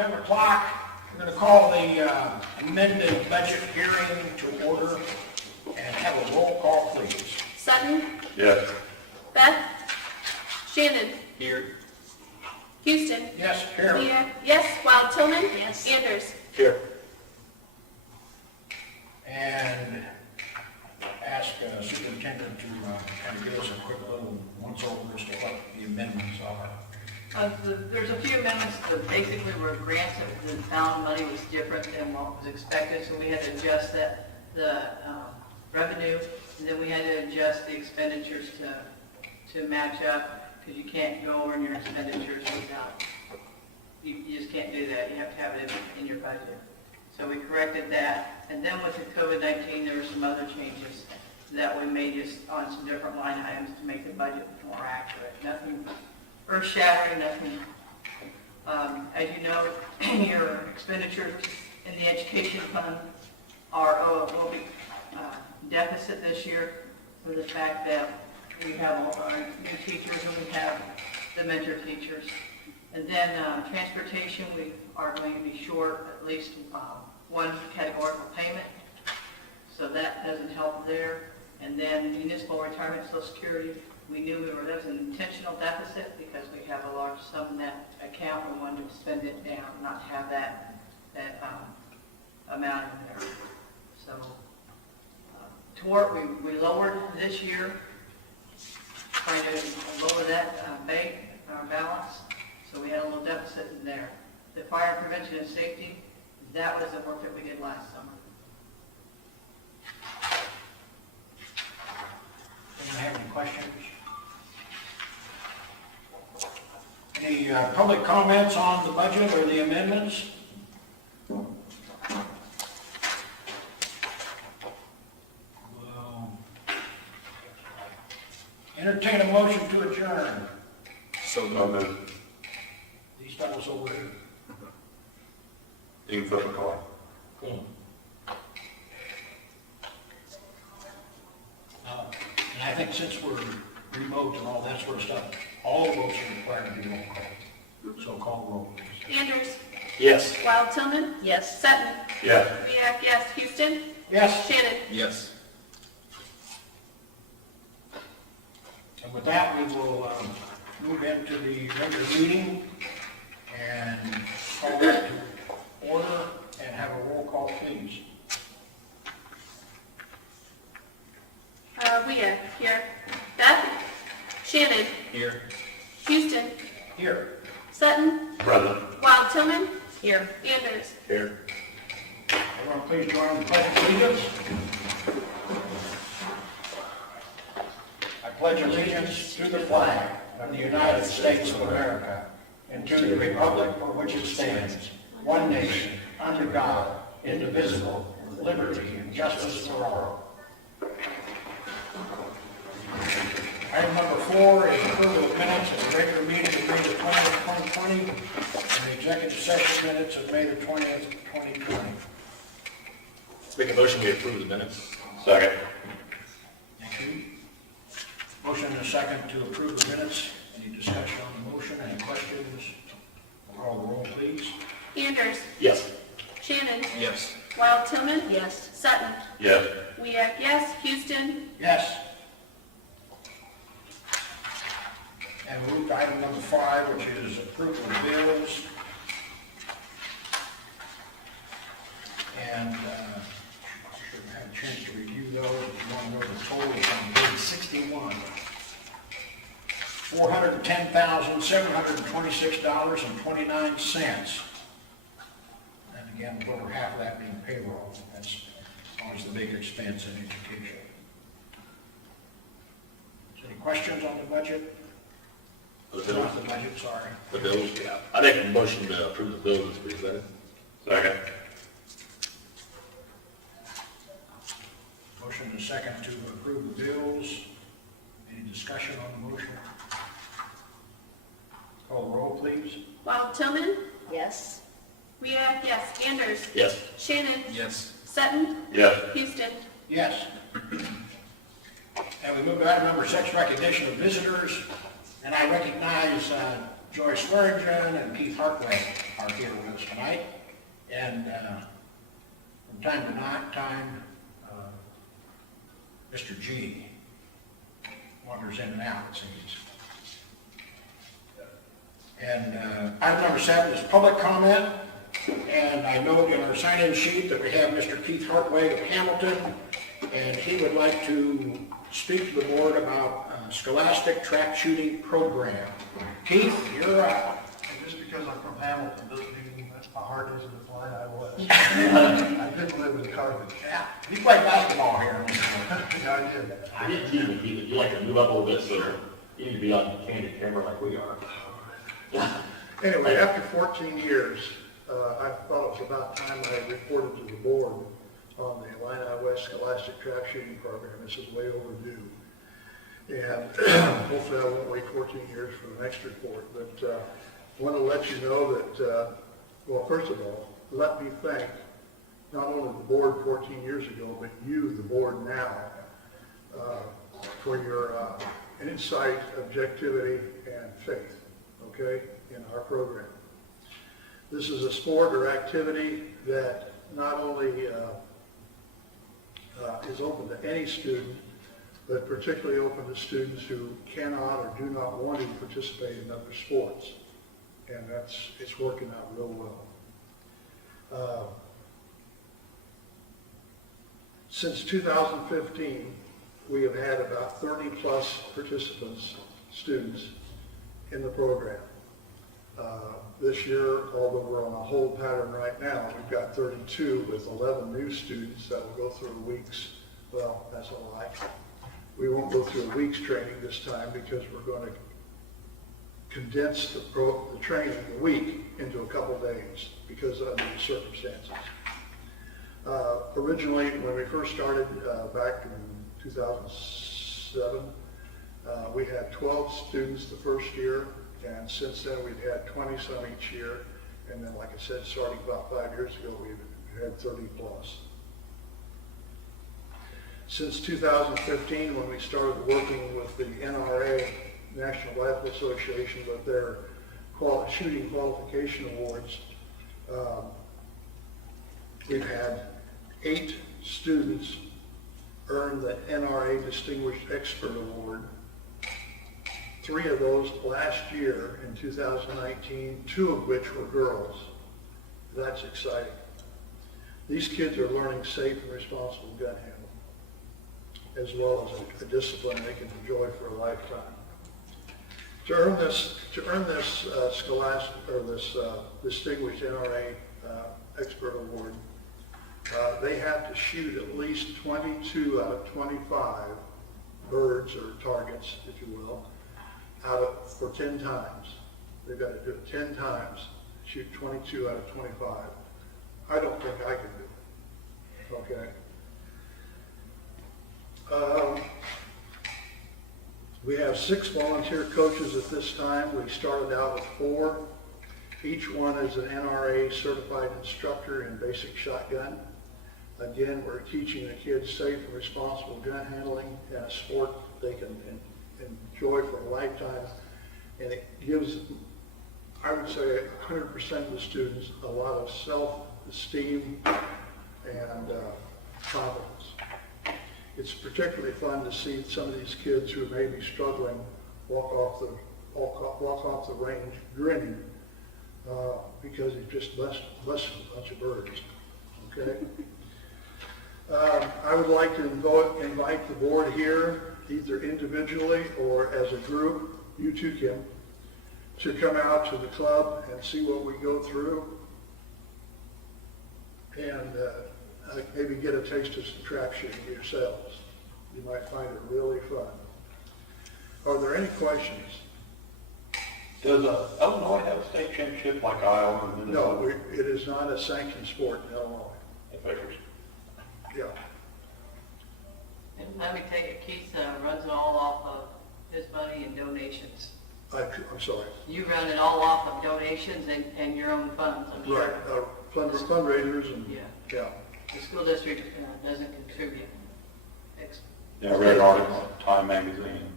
7 o'clock, we're going to call the amended budget hearing to order and have a roll call, please. Sutton? Yes. Beth? Shannon? Here. Houston? Yes, here. Leah? Yes. Wild Tillman? Yes. Anders? Here. And ask Superintendent to kind of give us a quick little once-over as to what the amendments are. There's a few amendments that basically were grants that the found money was different than what was expected, so we had to adjust the revenue, and then we had to adjust the expenditures to match up, because you can't go over in your expenditures without, you just can't do that, you have to have it in your budget. So we corrected that, and then with the COVID-19, there were some other changes that we made just on some different line items to make the budget more accurate. Nothing earth-shattering, nothing. As you know, your expenditures in the education fund will be deficit this year for the fact that we have all our new teachers and we have the mentor teachers. And then transportation, we are going to be short at least one categorical payment, so that doesn't help there. And then municipal retirement, Social Security, we knew that was an intentional deficit because we have a large sum in that account. We wanted to spend it down, not have that amount in there. So toward we lowered this year, trying to lower that balance. So we had a little deficit in there. The fire prevention and safety, that was the work that we did last summer. Anyone have any questions? Any public comments on the budget or the amendments? Well, entertain a motion to adjourn. So moved. These fellows over here. You can flip a coin. Cool. And I think since we're remote and all that sort of stuff, all votes are required to be roll call. So call roll, please. Anders? Yes. Wild Tillman? Yes. Sutton? Yes. Leah? Yes. Houston? Yes, Shannon? Yes. and with that, we will move into the regular meeting and call that to order and have a roll call, please. Leah? Here. Beth? Shannon? Here. Houston? Here. Sutton? Present. Wild Tillman? Here. Anders? Here. Everyone please join in the pledge of allegiance. I pledge allegiance to the flag of the United States of America and to the republic for which it stands, one nation, under God, indivisible, with liberty and justice for all. Item number 4 is approval of minutes of the regular meeting of May the 20th, 2020, and the executive session minutes of May the 20th, 2020. Make a motion we approve the minutes. Second. Thank you. Motion and a second to approve the minutes. Any discussion on the motion? Any questions? Call the roll, please. Anders? Yes. Shannon? Yes. Wild Tillman? Yes. Sutton? Yes. Leah? Yes. Houston? Yes. And we move to item number 5, which is approval of bills. And should have a chance to review those. If you want to know the totals on page 61. $410,726.29. And again, with over half of that being payroll. That's always the big expense in education. So any questions on the budget? The bills. Not the budget, sorry. The bills, yeah. I make a motion to approve the bills as presented. Second. Motion and a second to approve the bills. Any discussion on the motion? Call the roll, please. Wild Tillman? Yes. Leah? Yes. Anders? Yes. Shannon? Yes. Sutton? Yes. Houston? Yes. And we move to item number 6, recognition of visitors. And I recognize Joyce Swearingen and Keith Hartway are here with us tonight. And from time to time, Mr. G wanders in and out, it seems. And item number 7 is public comment. And I note in our sign-in sheet that we have Mr. Keith Hartway of Hamilton, and he would like to speak to the board about Scholastic Track Shooting Program. Keith, you're up. And just because I'm from Hamilton doesn't mean that my heart isn't as light I was. I did live in Carthage. Yeah, you played basketball here. Yeah, I did. You like to move up a little bit, so you need to be on candid camera like we are. Anyway, after 14 years, I thought it was about time I reported to the board on the IWHS Scholastic Track Shooting Program. This is way overdue. And hopefully I won't wait 14 years for the next report. But I want to let you know that, well, first of all, let me thank not only the board 14 years ago, but you, the board now, for your insight, objectivity, and faith, okay, in our program. This is a sport or activity that not only is open to any student, but particularly open to students who cannot or do not want to participate in other sports. And it's working out real well. Since 2015, we have had about 30 plus participants, students, in the program. This year, although we're on a hold pattern right now, we've got 32 with 11 new students that will go through a week's, well, that's a lie. We won't go through a week's training this time because we're going to condense the training, the week, into a couple days because of the circumstances. Originally, when we first started back in 2007, we had 12 students the first year. And since then, we've had 20-some each year. And then, like I said, starting about 5 years ago, we've had 30 plus. Since 2015, when we started working with the NRA, National Rifle Association, with their shooting qualification awards, we've had 8 students earn the NRA Distinguished Expert Award. 3 of those last year in 2019, 2 of which were girls. That's exciting. These kids are learning safe and responsible gun handling, as well as a discipline they can enjoy for a lifetime. To earn this scholastic or this distinguished NRA expert award, they have to shoot at least 22 out of 25 birds or targets, if you will, for 10 times. They've got to do it 10 times, shoot 22 out of 25. I don't think I can do it, okay? We have 6 volunteer coaches at this time. We started out with 4. Each one is an NRA certified instructor in basic shotgun. Again, we're teaching the kids safe and responsible gun handling in a sport they can enjoy for a lifetime, and it gives, I would say, 100% of the students a lot of self-esteem and confidence. It's particularly fun to see some of these kids who may be struggling walk off the range grinning because he just blessed a bunch of birds. Okay. I would like to invite the board here, either individually or as a group, you too, Kim, to come out to the club and see what we go through and maybe get a taste of some trap shooting yourselves. You might find it really fun. Are there any questions? Does Illinois have a state championship like Iowa and Minnesota? No, it is not a sanctioned sport in Illinois. Yeah. And let me take it, Keith runs it all off of his money and donations. I'm sorry. You run it all off of donations and your own funds, I'm sure. Right, fundraisers and, Yeah. yeah. The school district doesn't contribute. Yeah, I read an article in Time magazine.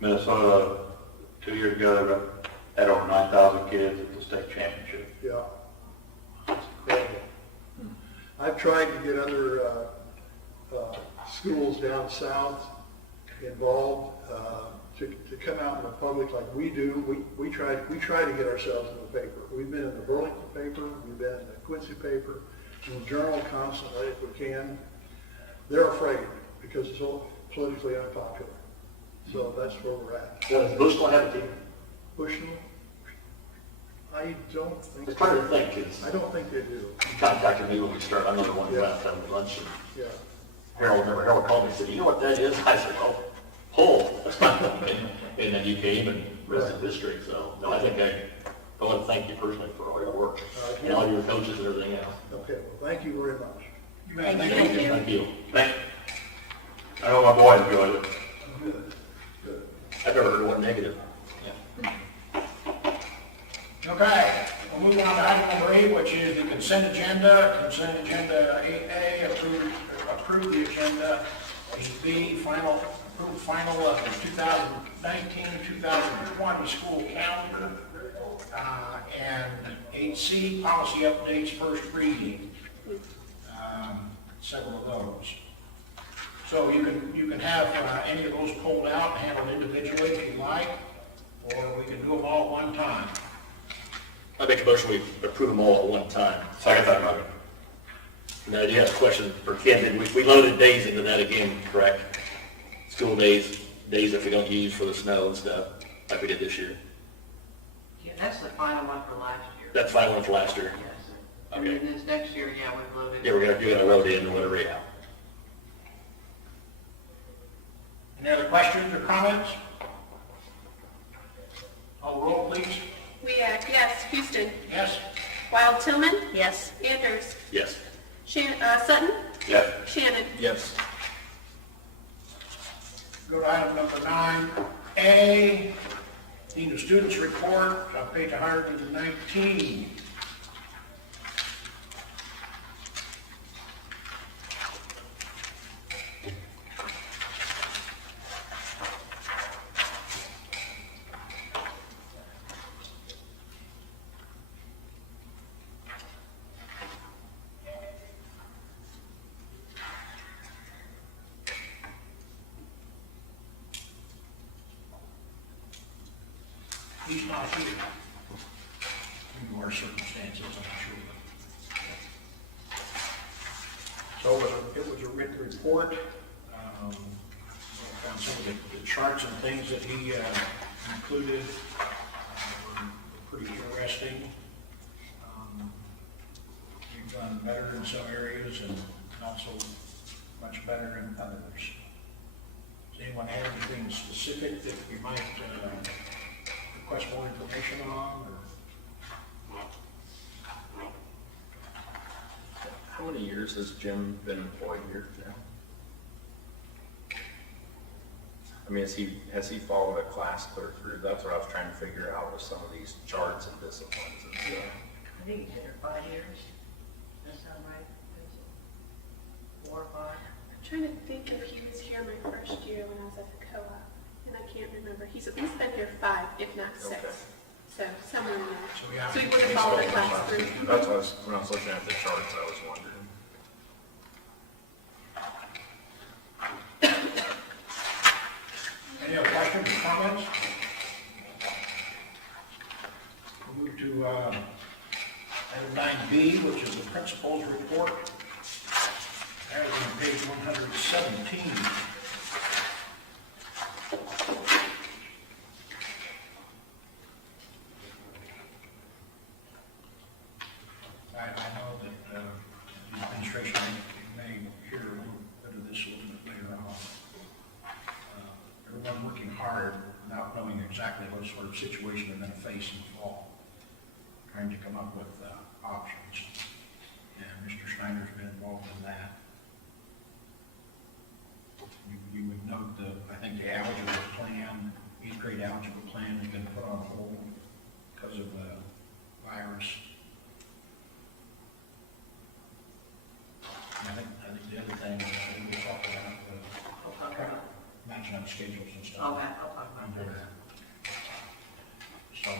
Minnesota, 2 years ago, they got had over 9,000 kids at the state championship. Yeah. It's incredible. I've tried to get other schools down south involved to come out in the public like we do. We try to get ourselves in the paper. We've been in the Burlington paper, we've been in the Quincy paper, in the Journal constantly if we can. They're afraid because it's all politically unpopular. So that's where we're at. Does Bushnell have a team? Bushnell? I don't think. I'm trying to think, because I don't think they do. you contacted me when we started, I know the one who Yeah. left having lunch, and Yeah. Harold called me and said, you know what that is? I said, oh, pull. That's not, and then you came and rest of the district, so, no, I want to thank you personally for all your work, and all your coaches and everything else. Okay, well, thank you very much. You bet. Thank Thank you. you. Thank you. I know my boy enjoyed it. I've never heard one negative. Okay, we'll move on to item number 8, which is the consent agenda. Consent agenda 8A, approve the agenda. 8B, approve final of the 2019-2020 school calendar. And 8C, policy updates, first reading. Several of those. So you can have any of those pulled out and handled individually if you like, or we can do them all at one time. I make a motion, we approve them all at one time. Second that motion. Now, do you have a question for Ken? We loaded days into that again, correct? School days if we don't use for the snow and stuff, like we did this year. Yeah, that's the final one for last year. That's final one for last year. Yes. And Okay. then this next year, yeah, we've loaded. Yeah, we're gonna load in or whatever, yeah. Any other questions or comments? Call the roll, please. Weak, yes. Houston. Yes? Wild Tillman. Yes. Anders. Yes. Sutton. Yes. Shannon. Yes. Go to item number 9A, Dean of Students Report, on page 119. He's not here. Due to our circumstances, I'm sure. So it was a written report. Found some of the charts and things that he included were pretty interesting. We've done better in some areas and not so much better in others. Does anyone have anything specific that you might request more information on, or? How many years has Jim been employed here now? I mean, has he followed a class clear through? That's what I was trying to figure out with some of these charts and disciplines and stuff. I think he's been here 5 years. Does that sound right? 4 or 5? I'm trying to think if he was here my first year when I was at the co-op, and I can't remember. He's at least been here 5, if not 6. Okay. So somewhere in there. So, yeah. So he would have followed the class through. That's what when I was looking at the charts, I was wondering. Any other questions or comments? We'll move to item 9B, which is the principal's report. That is on page 117. I know that the administration may hear a little bit of this a little bit later on. Everyone working hard, not knowing exactly what sort of situation they're going to face in the fall, trying to come up with options. And Mr. Schneider's been involved in that. You would note I think the algebra plan, 8th grade algebra plan has been put on hold because of the virus. And I think the other thing is that we talked about matching up schedules and stuff. Okay, I'll talk about Under that. that. So,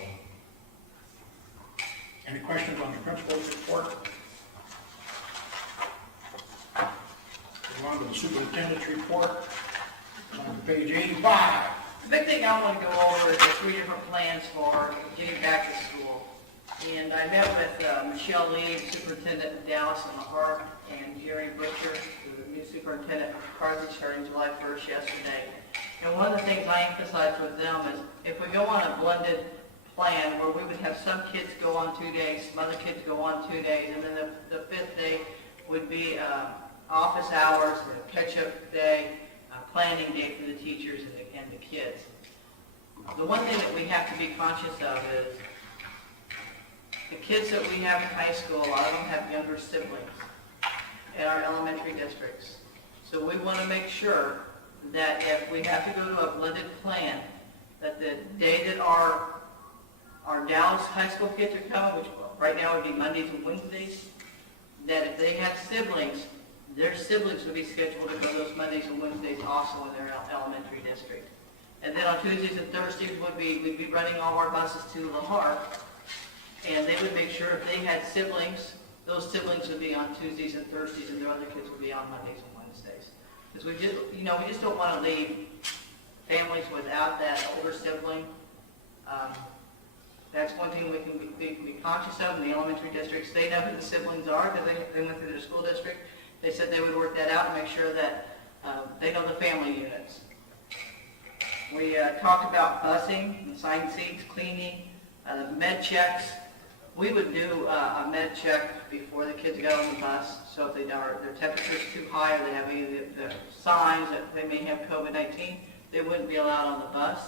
any questions on the principal's report? Go on to the superintendent's report, on page 85. The big thing I want to go over is the 3 different plans for getting back to school. And I met with Michelle Lee, superintendent in Dallas and La Harpe, and Jerry Butcher, the new superintendent of McCarthy, starting July 1st yesterday. And one of the things I emphasized with them is if we go on a blended plan where we would have some kids go on 2 days, some other kids go on 2 days, and then the 5th day would be office hours, a catch-up day, planning day for the teachers and the kids. The one thing that we have to be conscious of is the kids that we have in high school, a lot of them have younger siblings in our elementary districts. So we want to make sure that if we have to go to a blended plan, that the day that our Dallas high school kids are coming, which right now would be Mondays and Wednesdays, that if they have siblings, their siblings would be scheduled to go those Mondays and Wednesdays also in their elementary district. And then on Tuesdays and Thursdays, we'd be running all our buses to La Harpe, and they would make sure if they had siblings, those siblings would be on Tuesdays and Thursdays, and their other kids would be on Mondays and Wednesdays. Because we just don't want to leave families without that older sibling. That's one thing we can be conscious of in the elementary districts. They know who the siblings are because they went through their school district. They said they would work that out and make sure that they know the family units. We talked about busing, assigned seats, cleaning, med checks. We would do a med check before the kids got on the bus. So if their temperature's too high or they have any of the signs that they may have COVID-19, they wouldn't be allowed on the bus.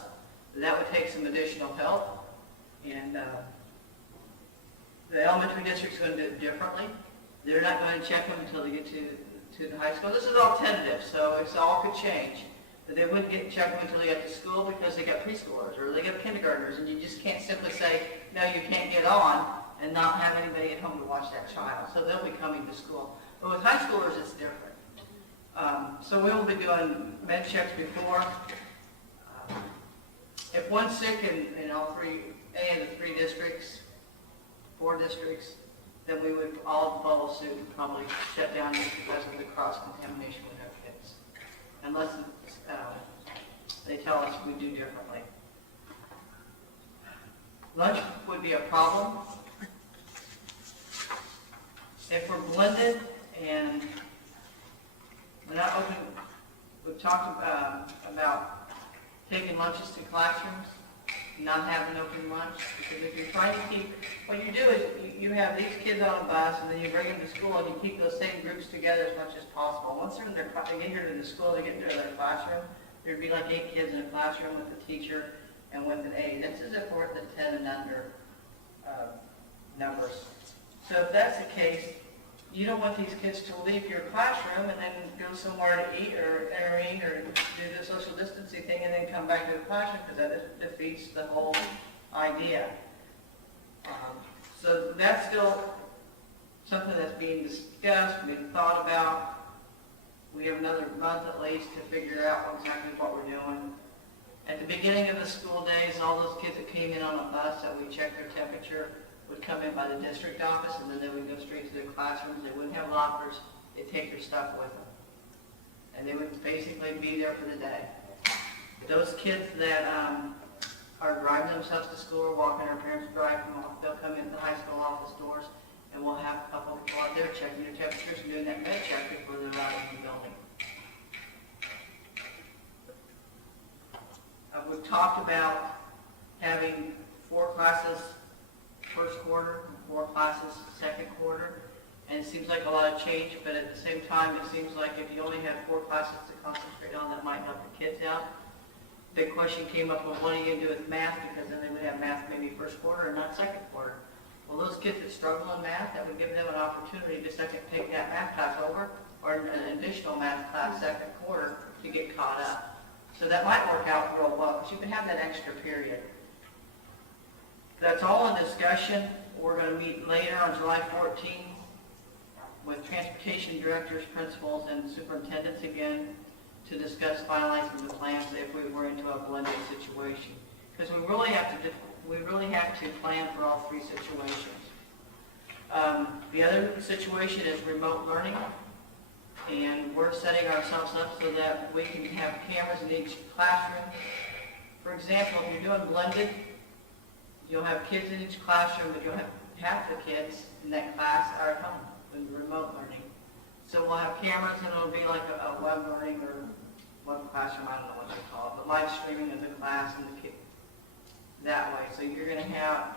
That would take some additional help. And the elementary district's going to do it differently. They're not going to check them until they get to the high school. This is all tentative, so it's all could change. But they wouldn't check them until they got to school because they got preschoolers or they got kindergartners, and you just can't simply say, no, you can't get on, and not have anybody at home to watch that child. So they'll be coming to school. But with high schoolers, it's different. So we will be doing med checks before. If one's sick in any of the 3 districts, 4 districts, then we would all follow suit and probably shut down just because of the cross-contamination with our kids. Unless they tell us we do differently. Lunch would be a problem. If we're blended and we're not open, we've talked about taking lunches to classrooms, not having open lunch, because if you're trying to keep, what you do is you have these kids on a bus and then you bring them to school and you keep those same groups together as much as possible. Once they get here to the school, they get into their classroom, there'd be like 8 kids in a classroom with a teacher and with an aide. This is important than 10 and under numbers. So if that's the case, you don't want these kids to leave your classroom and then go somewhere to eat or intervene or do the social distancing thing and then come back to the classroom, because that defeats the whole idea. So that's still something that's being discussed, being thought about. We have another month at least to figure out exactly what we're doing. At the beginning of the school days, all those kids that came in on a bus that we checked their temperature would come in by the district office, and then they would go straight to their classrooms. They wouldn't have lockers. They'd take their stuff with them. And they would basically be there for the day. Those kids that are driving themselves to school or walking, their parents drive them off, they'll come into the high school office doors, and we'll have a couple of people out there checking their temperatures and doing that med check before they're out of the building. We've talked about having 4 classes first quarter and 4 classes second quarter, and it seems like a lot of change, but at the same time, it seems like if you only have 4 classes to concentrate on, that might help the kids out. Big question came up of what are you going to do with math, because then they would have math maybe first quarter and not second quarter. Well, those kids that struggle in math, that would give them an opportunity to take that math class over, or an additional math class second quarter to get caught up. So that might work out real well, because you can have that extra period. That's all in discussion. We're going to meet later on July 14th with transportation directors, principals, and superintendents again to discuss finalizing the plans if we were into a blended situation. because we really have to plan for all three situations. The other situation is remote learning, and we're setting ourselves up so that we can have cameras in each classroom. For example, if you're doing blended, you'll have kids in each classroom, but you'll have half the kids in that class are at home in remote learning. So we'll have cameras, and it'll be like a web learning or web classroom, I don't know what they call it, but live streaming of the class and the kid that way. So you're going to have,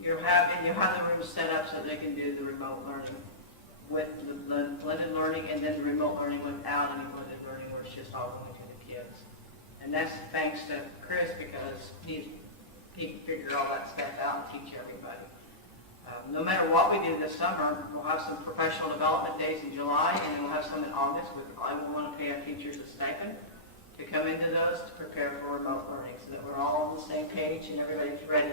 you'll have the room set up so they can do the remote learning with the blended learning, and then the remote learning without any blended learning, where it's just all going to the kids. And that's thanks to Chris, because he can figure all that stuff out and teach everybody. No matter what we do this summer, we'll have some professional development days in July, and then we'll have some in August. I will want to pay our teachers a stipend to come into those to prepare for remote learning, so that we're all on the same page and everybody's ready.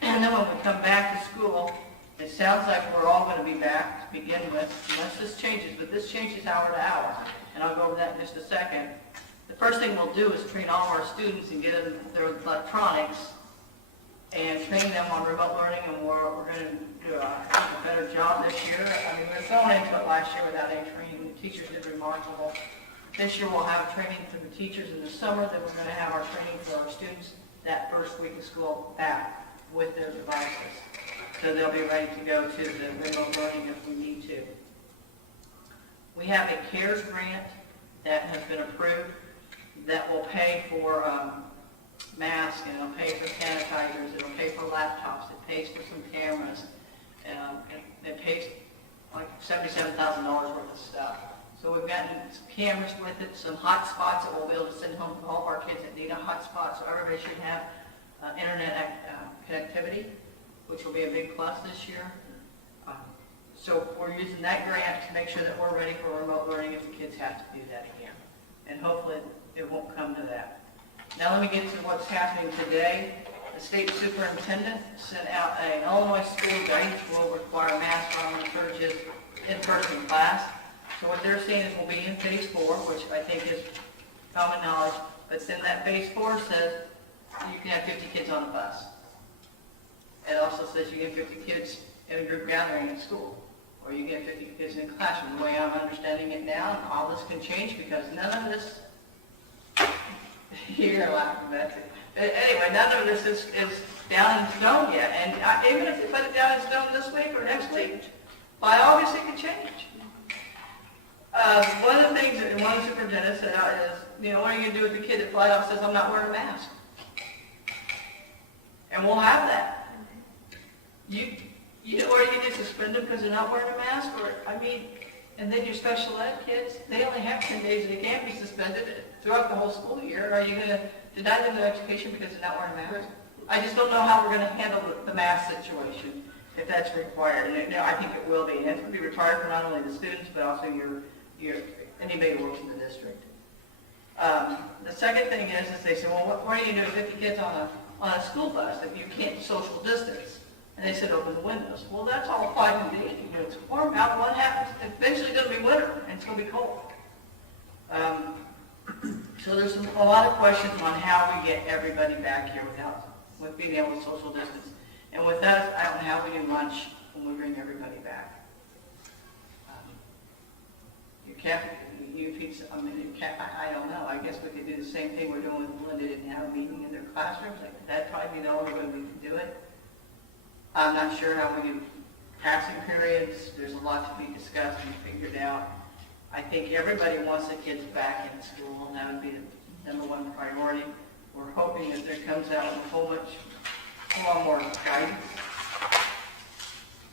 And then when we come back to school, it sounds like we're all going to be back to begin with, unless this changes, but this changes hour to hour, and I'll go over that in just a second. The first thing we'll do is train all of our students and get them their electronics and train them on remote learning, and we're going to do a better job this year. I mean, we were thrown into it last year without any training. The teachers did remarkable. This year we'll have training for the teachers in the summer, then we're going to have our training for our students that first week of school back with their devices. So they'll be ready to go to the remote learning if we need to. We have a CARES grant that has been approved that will pay for masks, and it'll pay for sanitizers, it'll pay for laptops, it pays for some cameras, and it pays like $77,000 worth of stuff. So we've gotten some cameras with it, some hotspots that we'll be able to send home to all of our kids that need a hotspot, so everybody should have internet connectivity, which will be a big plus this year. So we're using that grant to make sure that we're ready for remote learning if the kids have to do that again. And hopefully it won't come to that. Now let me get to what's happening today. The state superintendent sent out an Illinois school guidance will require masks on the church's in-person class. So what they're saying is we'll be in phase 4, which I think is common knowledge, but then that phase 4 says you can have 50 kids on a bus. It also says you get 50 kids in a group gathering at school, or you get 50 kids in a classroom. The way I'm understanding it now, all this can change because none of this, you're going to laugh at that too. But anyway, none of this is down in stone yet. And even if you put it down in stone this week or next week, by August it could change. One of the things that one of the superintendents said is, what are you going to do with the kid that flies off and says, I'm not wearing a mask? And we'll have that. Or you get suspended because they're not wearing a mask, and then your special ed kids, they only have 10 days, they can't be suspended throughout the whole school year. Are you going to deny them their education because they're not wearing a mask? I just don't know how we're going to handle the mask situation if that's required. And I think it will be. And it's going to be required for not only the students, but also anybody who works in the district. The second thing is they say, well, what are you going to do with 50 kids on a school bus if you can't social distance? And they said, open the windows. Well, that's all fine and dandy. It's warm out. What happens? It's eventually going to be winter, and it's going to be cold. So there's a lot of questions on how we get everybody back here with being able to social distance. And with that, I don't know how we do lunch when we bring everybody back. I don't know. I guess we could do the same thing we're doing with blended and have a meeting in their classrooms. That'd probably be the only way we can do it. I'm not sure how we do passing periods. There's a lot to be discussed and figured out. I think everybody wants the kids back in school, and that would be the number one priority. We're hoping that there comes out a lot more guidance.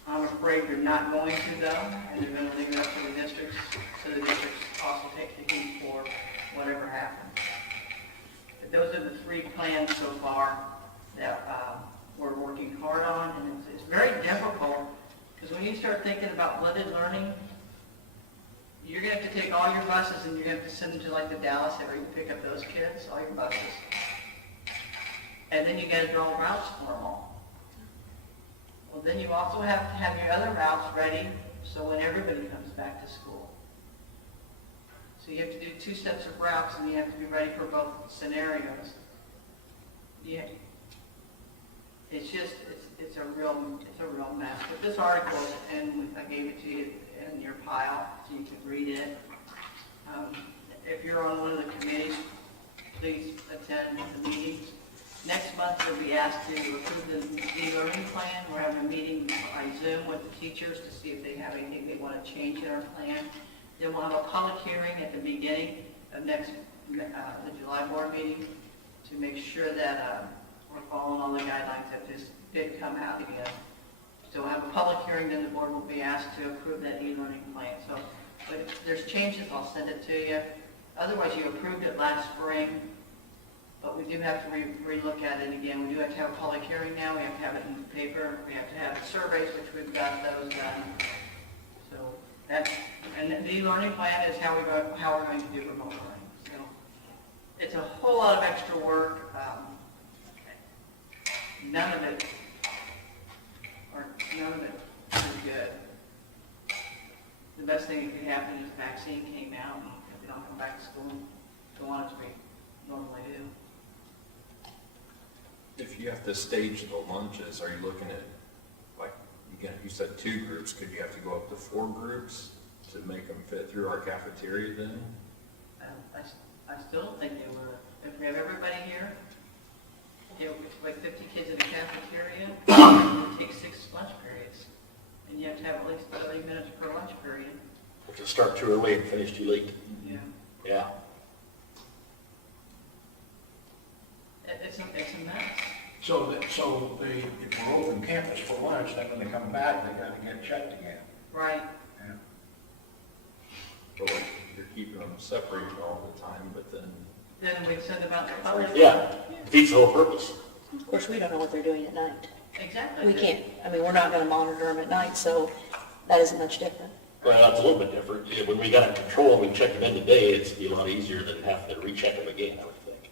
I'm afraid they're not going to, though, and they're going to leave it up to the districts, so the districts also take the heat for whatever happens. But those are the 3 plans so far that we're working hard on, and it's very difficult, because when you start thinking about blended learning, you're going to have to take all your buses and you're going to have to send them to like the Dallas area to pick up those kids, all your buses. And then you got to draw routes for them all. Well, then you also have to have your other routes ready so when everybody comes back to school. So you have to do 2 sets of routes, and you have to be ready for both scenarios. Yeah. It's just, it's a real mess. But this article, and I gave it to you in your pile, so you can read it. If you're on one of the committees, please attend the meetings. Next month, you'll be asked to approve the e-learning plan. We're having a meeting by Zoom with the teachers to see if they have anything they want to change in our plan. Then we'll have a public hearing at the beginning of the July board meeting to make sure that we're following all the guidelines if this did come out again. So we'll have a public hearing, then the board will be asked to approve that e-learning plan. So if there's changes, I'll send it to you. Otherwise, you approved it last spring, but we do have to re-look at it again. We do have to have a public hearing now. We have to have it in the paper. We have to have surveys, which we've got those done. So that's, and the e-learning plan is how we're going to do remote learning. So it's a whole lot of extra work. None of it is good. The best thing that could happen is the vaccine came out and they don't come back to school and go on as we normally do. If you have to stage the lunches, are you looking at, like, you said 2 groups, could you have to go up to 4 groups to make them fit through our cafeteria then? I still don't think they were. If we have everybody here, like 50 kids in a cafeteria, it would take 6 lunch periods. And you have to have at least 30 minutes per lunch period. Which will start too early and finish too late. Yeah. Yeah. It's a mess. So if we're open campus for lunch, then when they come back, they got to get checked again. Right. Yeah. Or like, you're keeping them separated all the time, but then Then we'd send them out to public. Yeah, defeats the whole purpose. Of course, we don't know what they're doing at night. Exactly. We can't, I mean, we're not going to monitor them at night, so that isn't much different. Well, it's a little bit different. Yeah, when we got it control and we check them in today, it's be a lot easier than having to recheck them again, I would think.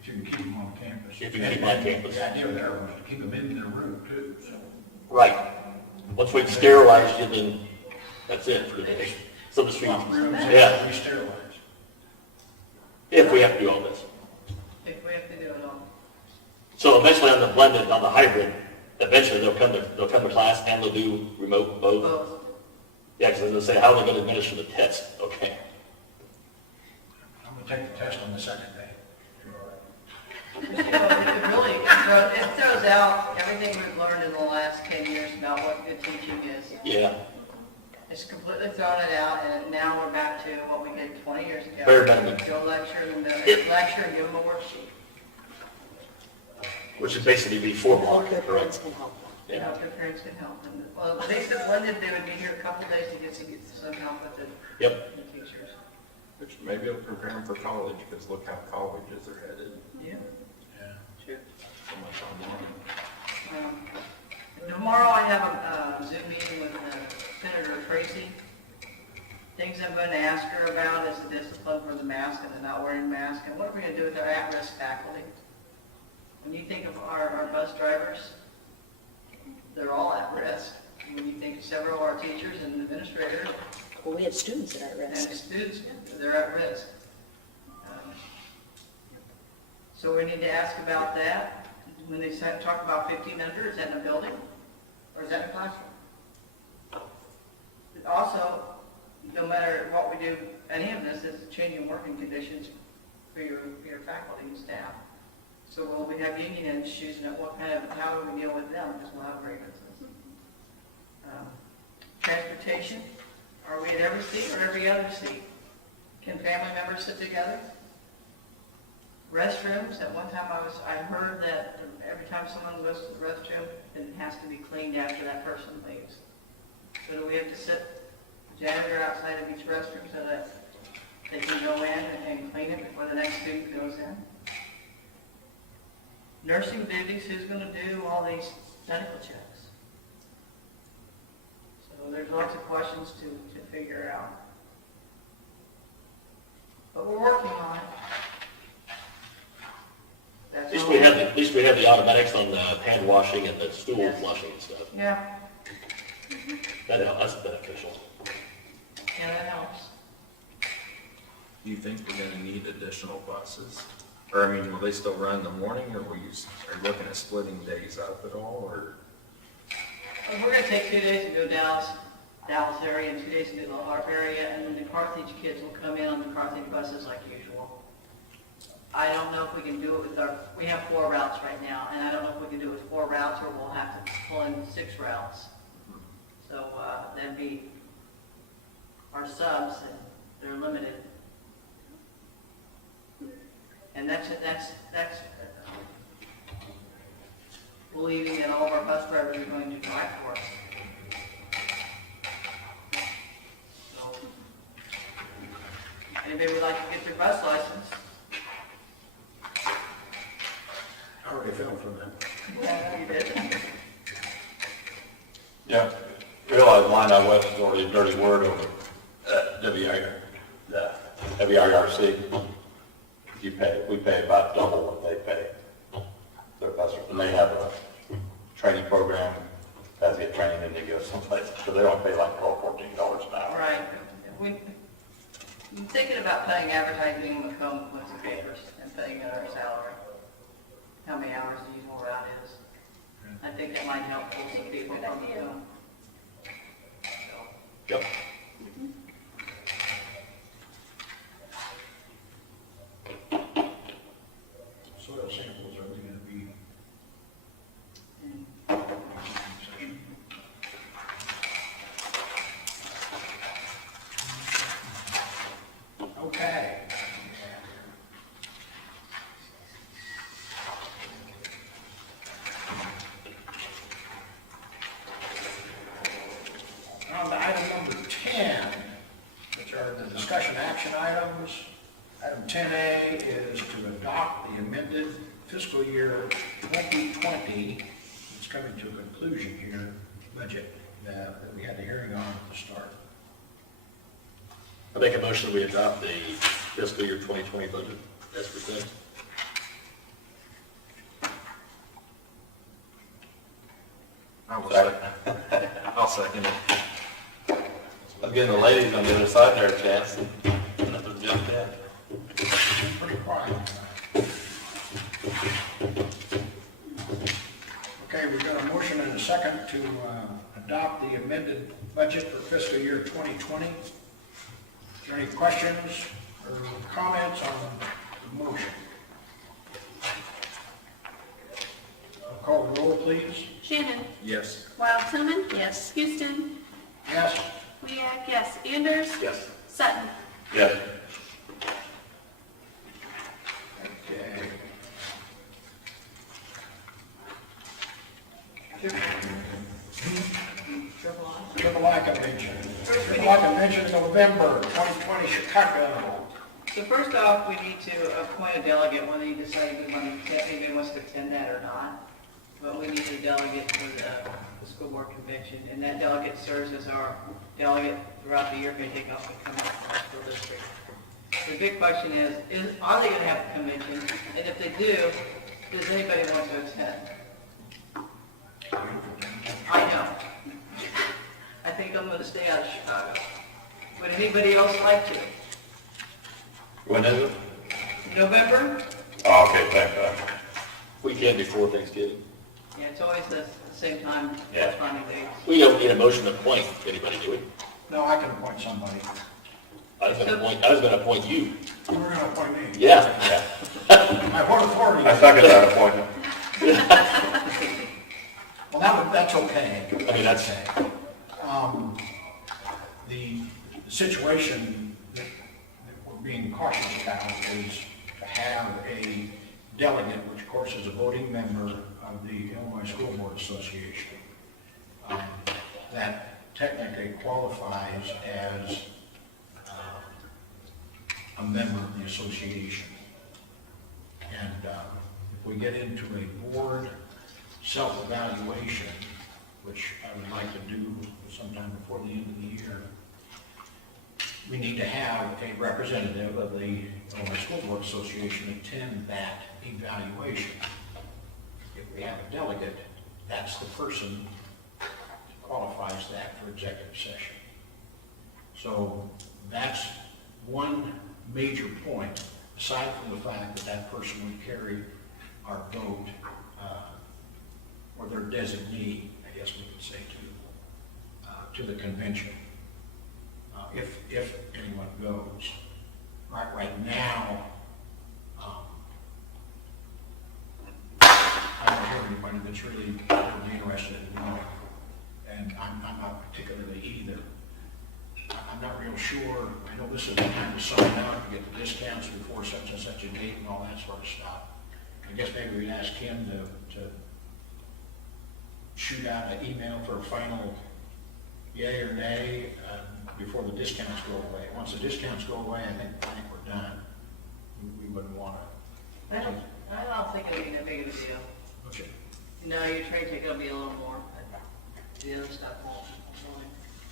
If you can keep them on campus. If you can keep them on campus. The idea there was to keep them in their room too, so. Right. Once we've sterilized you, then that's it for the day. So to speak. Rooms Yeah. have to be sterilized. If we have to do all this. If we have to do it all. So eventually on the blended, on the hybrid, eventually they'll come to class and they'll do remote both. Both. Yeah, because they'll say, how are they going to administer the test? Okay. I'm gonna take the test on the second day. It throws out everything we've learned in the last 10 years about what good teaching is. Yeah. It's completely thrown it out, and now we're back to what we did 20 years ago. Bare minimum. Go lecture and give them a worksheet. Which would basically be 4 All block, good correct? parents can help them. You know, if their parents can help them. Well, they said blended, they would be here a couple days to get some help with Yep. the teachers. which maybe it'll prepare them for college, because look how colleges are headed. Yeah. Sure. So much online. Tomorrow I have a Zoom meeting with Senator Tracy. Things I'm going to ask her about is the discipline for the mask and the not wearing mask, and what are we going to do with our at-risk faculty? When you think of our bus drivers, they're all at risk. When you think of several of our teachers and administrators Well, we have students that are at and risk. students, they're at risk. So we need to ask about that. When they talk about 1,500, is that in a building or is that in a classroom? But also, no matter what we do, any of this is changing working conditions for your faculty and staff. So will we have union issues and how do we deal with them? Because we'll have grievances. Transportation, are we at every seat or every other seat? Can family members sit together? Restrooms, at one time I heard that every time someone goes to the restroom, it has to be cleaned after that person leaves. So do we have to sit the janitor outside of each restroom so that they can go in and clean it before the next student goes in? Nursing duties, who's going to do all these medical checks? So there's lots of questions to figure out. But we're working on it. At least we have the automatics on the hand washing and the stool Yes. flushing and stuff. Yeah, That's beneficial. yeah, that helps. Do you think we're gonna need additional buses? Or, I mean, will they still run in the morning, or are you looking at splitting days up at all, or? We're gonna take 2 days to go Dallas area, and 2 days to go the Harp area, and then the Carthage kids will come in on the Carthage buses like usual. I don't know if we can do it with we have 4 routes right now, and I don't know if we can do it with 4 routes, or we'll have to pull in 6 routes. So, that'd be our subs, and they're limited. And that's believing that all of our bus drivers are going to drive for us. So, anybody would like to get their bus license? I already fell for that. Yeah, you did. Yeah, realize IWHS is already a dirty word over WIRC. We pay about double what they pay. Their bus, and they have a training program, as they get training, and they go someplace, so they don't pay like $12, $14 an hour. Right. I'm thinking about paying advertising in Macomb with the papers and paying it our salary. How many hours the usual route is. I think that might help pull some people from Macomb. Yep. Soil samples are going to be. Okay. On to item number 10, which are the discussion action items. Item 10A is to adopt the amended fiscal year 2020, it's coming to a conclusion here, budget that we had the hearing on at the start. I make a motion that we adopt the fiscal year 2020 budget as presented. I'll second it. I'm getting the ladies on the other side there a chance. Another jump in. Pretty quiet. Okay, we've got a motion and a second to adopt the amended budget for fiscal year 2020. Is there any questions or comments on the motion? I'll call the roll, please. Shannon. Yes. Wild Tillman. Yes. Houston. Yes? Weak, yes. Anders. Yes. Sutton. Yes. Okay. Triple I convention. Triple I convention, November 2020, Chicago. So first off, we need to appoint a delegate, whether you decide if anybody wants to attend that or not. But we need a delegate for the school board convention, and that delegate serves as our delegate throughout the year if they take off and come out from the school district. The big question is are they going to have a convention? And if they do, does anybody want to attend? I know. I think I'm going to stay out of Chicago. Would anybody else like to? When is it? November? Oh, okay, thank you. Weekend before Thanksgiving. Yeah, it's always the same time, Yeah. corresponding dates. We don't need a motion to appoint anybody, do we? No, I can appoint somebody. I was gonna appoint you. We're going to appoint me. Yeah. I what authority? I second that appointment. Well, that's okay. I mean, that's- okay. The situation that we're being cautious about is to have a delegate, which of course is a voting member of the Illinois School Board Association, that technically qualifies as a member of the association. And if we get into a board self-evaluation, which I would like to do sometime before the end of the year, we need to have a representative of the Illinois School Board Association attend that evaluation. If we have a delegate, that's the person that qualifies that for executive session. So that's one major point. aside from the fact that that person would carry our vote, or their designee, I guess we could say, to the convention, if anyone goes. Right now, I don't hear anybody that's really interested in going, and I'm not particularly either. I'm not real sure. I know this is the time to sign up, to get the discounts before such and such a date and all that sort of stuff. I guess maybe we'd ask him to shoot out an email for a final yay or nay before the discounts go away. Once the discounts go away, I think we're done. We wouldn't want to. I don't think it'll be that big of a deal. Okay. No, your train ticket will be a little more, but the other stuff won't.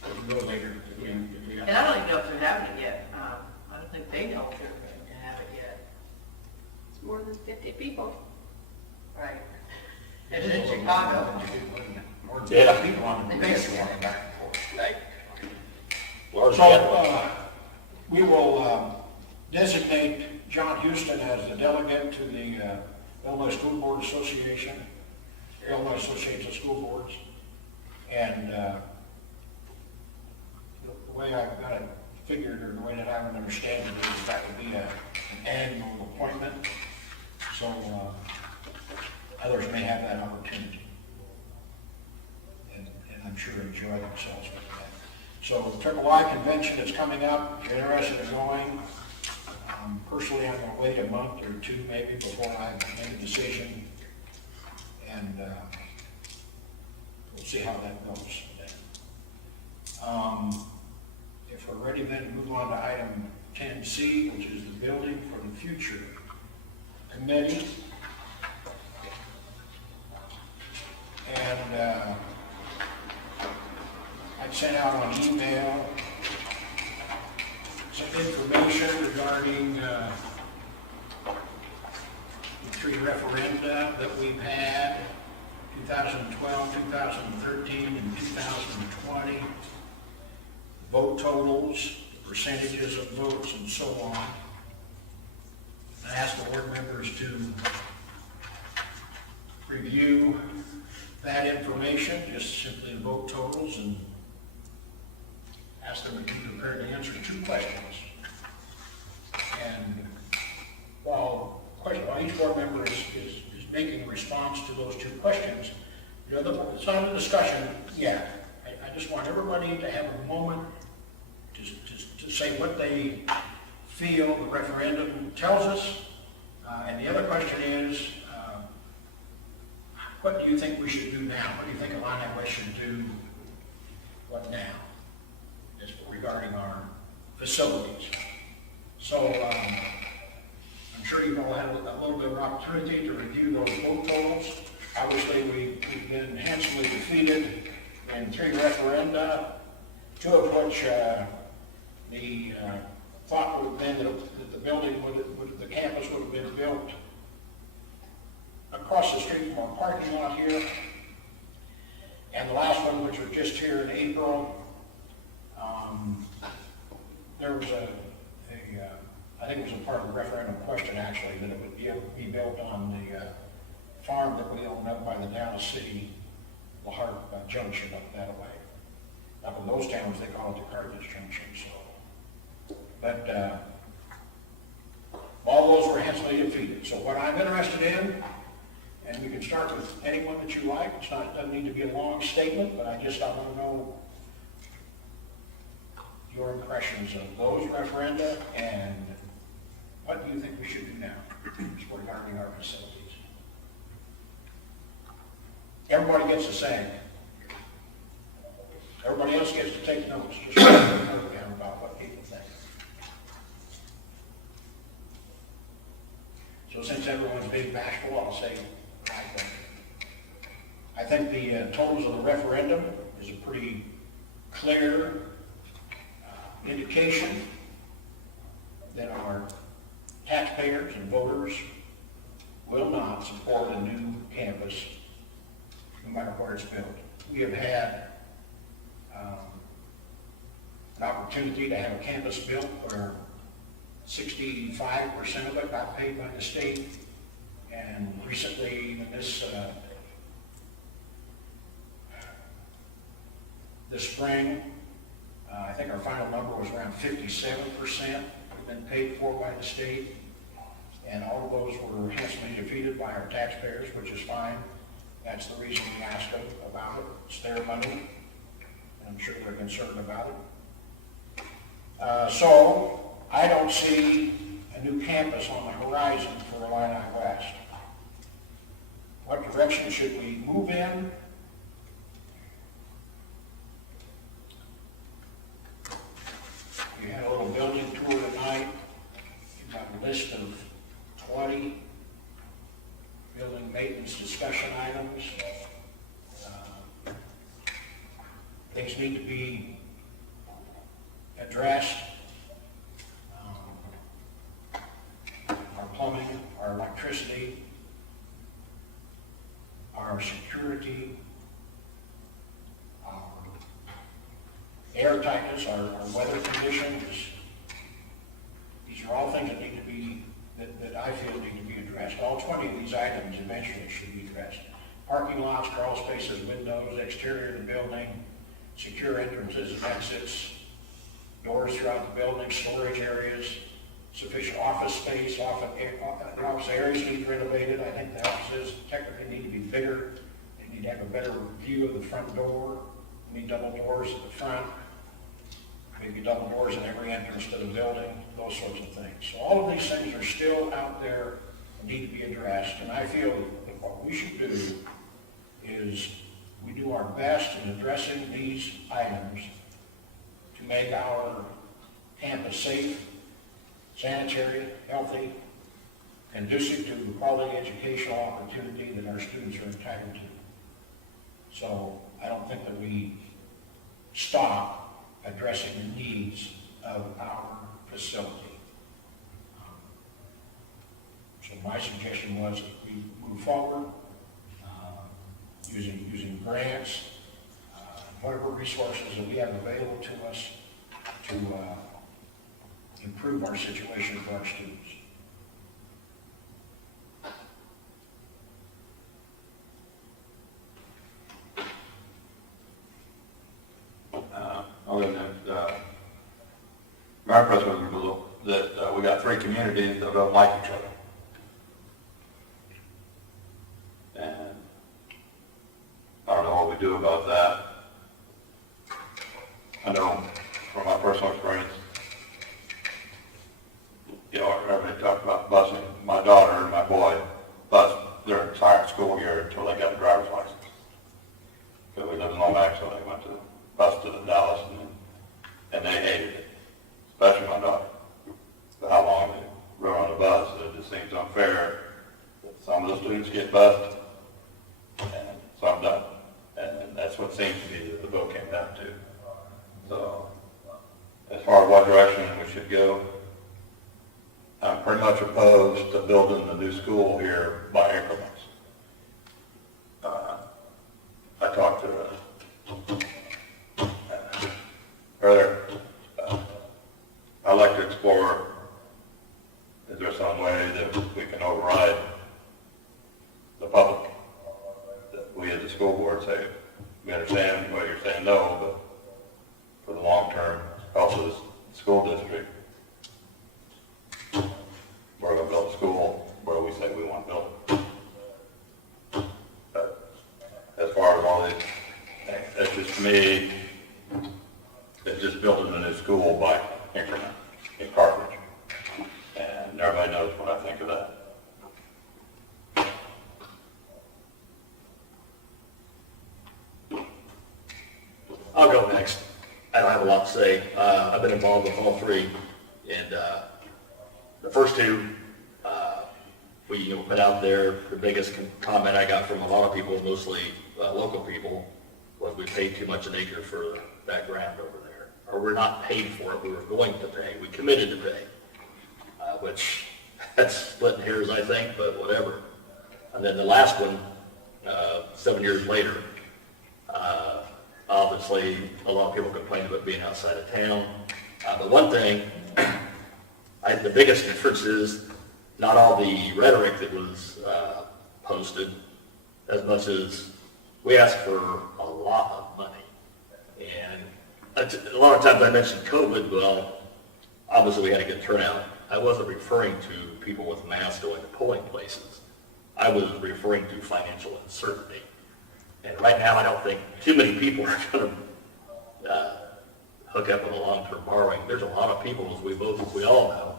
We can go later if we got. And I don't even know if they're having it yet. I don't think they know if they're going to have it yet. It's more than 50 people. Right. It's in Chicago. More than Yeah. people on the base walking back and forth. Right. Large So, gathering. we will designate John Houston as the delegate to the Illinois School Board Association, Illinois Association of School Boards. And the way I've got it figured, or the way that I would understand it, is that would be an annual appointment. So others may have that opportunity. And I'm sure enjoy themselves with that. So the Triple I Convention is coming up. If you're interested in going, personally, I'm going to wait a month or two maybe before I make a decision. And we'll see how that goes then. If we're ready then to move on to item 10C, which is the Building for the Future Committee. And I sent out on email some information regarding the 3 referenda that we've had, 2012, 2013, and 2020, vote totals, percentages of votes, and so on. I asked the board members to review that information, just simply the vote totals, and ask them to be prepared to answer 2 questions. And while each board member is making a response to those 2 questions, it's not a discussion yet. I just want everybody to have a moment to say what they feel the referendum tells us. And the other question is, what do you think we should do now? What do you think IWHS should do? What now? Just regarding our facilities. So I'm sure you've all had a little bit of opportunity to review those vote totals. Obviously, we've been handsomely defeated in 3 referenda, 2 of which the thought would have been that the building the campus would have been built across the street from our parking lot here. And the last one, which was just here in April, there was I think it was a part of the referendum question actually, that it would be built on the farm that we own up by the Dallas City, the Hart Junction up that way. Up in those towns, they call it the Carthage Junction, so. But all those were handsomely defeated. So what I'm interested in, and we can start with anyone that you like. It doesn't need to be a long statement, but I want to know your impressions of those referenda and what do you think we should do now regarding our facilities. Everybody gets to say. Everybody else gets to take notes. Just note down about what people think. So since everyone's being bashful, I'll say what I think. I think the totals of the referendum is a pretty clear indication that our taxpayers and voters will not support a new campus, no matter where it's built. We have had an opportunity to have a campus built where 65% of it got paid by the state. And recently, in this spring, I think our final number was around 57% have been paid for by the state. And all of those were handsomely defeated by our taxpayers, which is fine. That's the reason we asked them about it. It's their money. I'm sure they're concerned about it. So I don't see a new campus on the horizon for Illini West. What direction should we move in? We had a little building tour tonight. We've got a list of 20 building maintenance discussion items. Things need to be addressed. Our plumbing, our electricity, our security, our air tightness, our weather conditions. These are all things that need to be, that I feel need to be addressed. All 20 of these items eventually should be addressed. Parking lots, crawl spaces, windows, exterior of the building, secure entrances and exits, doors throughout the building, storage areas, sufficient office space, office areas need renovated. I think the offices technically need to be bigger. They need to have a better view of the front door. We need double doors at the front, maybe double doors in every entrance to the building, those sorts of things. So all of these things are still out there and need to be addressed. And I feel that what we should do is we do our best in addressing these items to make our campus safe, sanitary, healthy, conducive to the quality educational opportunity that our students are entitled to. So I don't think that we stop addressing the needs of our facility. So my suggestion was that we move forward using grants, whatever resources that we have available to us to improve our situation for our students. Other than my president that we got 3 communities that don't like each other. And I don't know what we do about that. I know from my personal experience, you know, everybody talked about busing. My daughter and my boy bused their entire school year until they got a driver's license. Because we live in Lomax, so they went to bus to the Dallas, and they hated it, especially my daughter. For how long they rode on the bus, it just seems unfair that some of the students get bused and some don't. And that's what seems to be the vote came down to. So, as far as what direction we should go, I'm pretty much opposed to building the new school here by increments. I talked to earlier. I'd like to explore, is there some way that we can override the public? That we as a school board say, we understand what you're saying no, but for the long term health of the school district, we're going to build a school where we say we want to build it. But as far as all these, that's just to me, it's just building a new school by increment in Carthage. And everybody knows what I think of that. I'll go next. I don't have a lot to say. I've been involved with all 3, and the first 2, we put out there. The biggest comment I got from a lot of people, mostly local people, was we paid too much an acre for that ground over there. Or we're not paid for it, we were going to pay. We committed to pay, which that's splitting hairs, I think, but whatever. And then the last one, 7 years later, obviously a lot of people complained about being outside of town. But one thing The biggest difference is not all the rhetoric that was posted, as much as we asked for a lot of money. And a lot of times I mentioned COVID, well, obviously we had a good turnout. I wasn't referring to people with masks going to polling places. I was referring to financial uncertainty. And right now, I don't think too many people are going to hook up with a long-term borrowing. There's a lot of people, as we all know,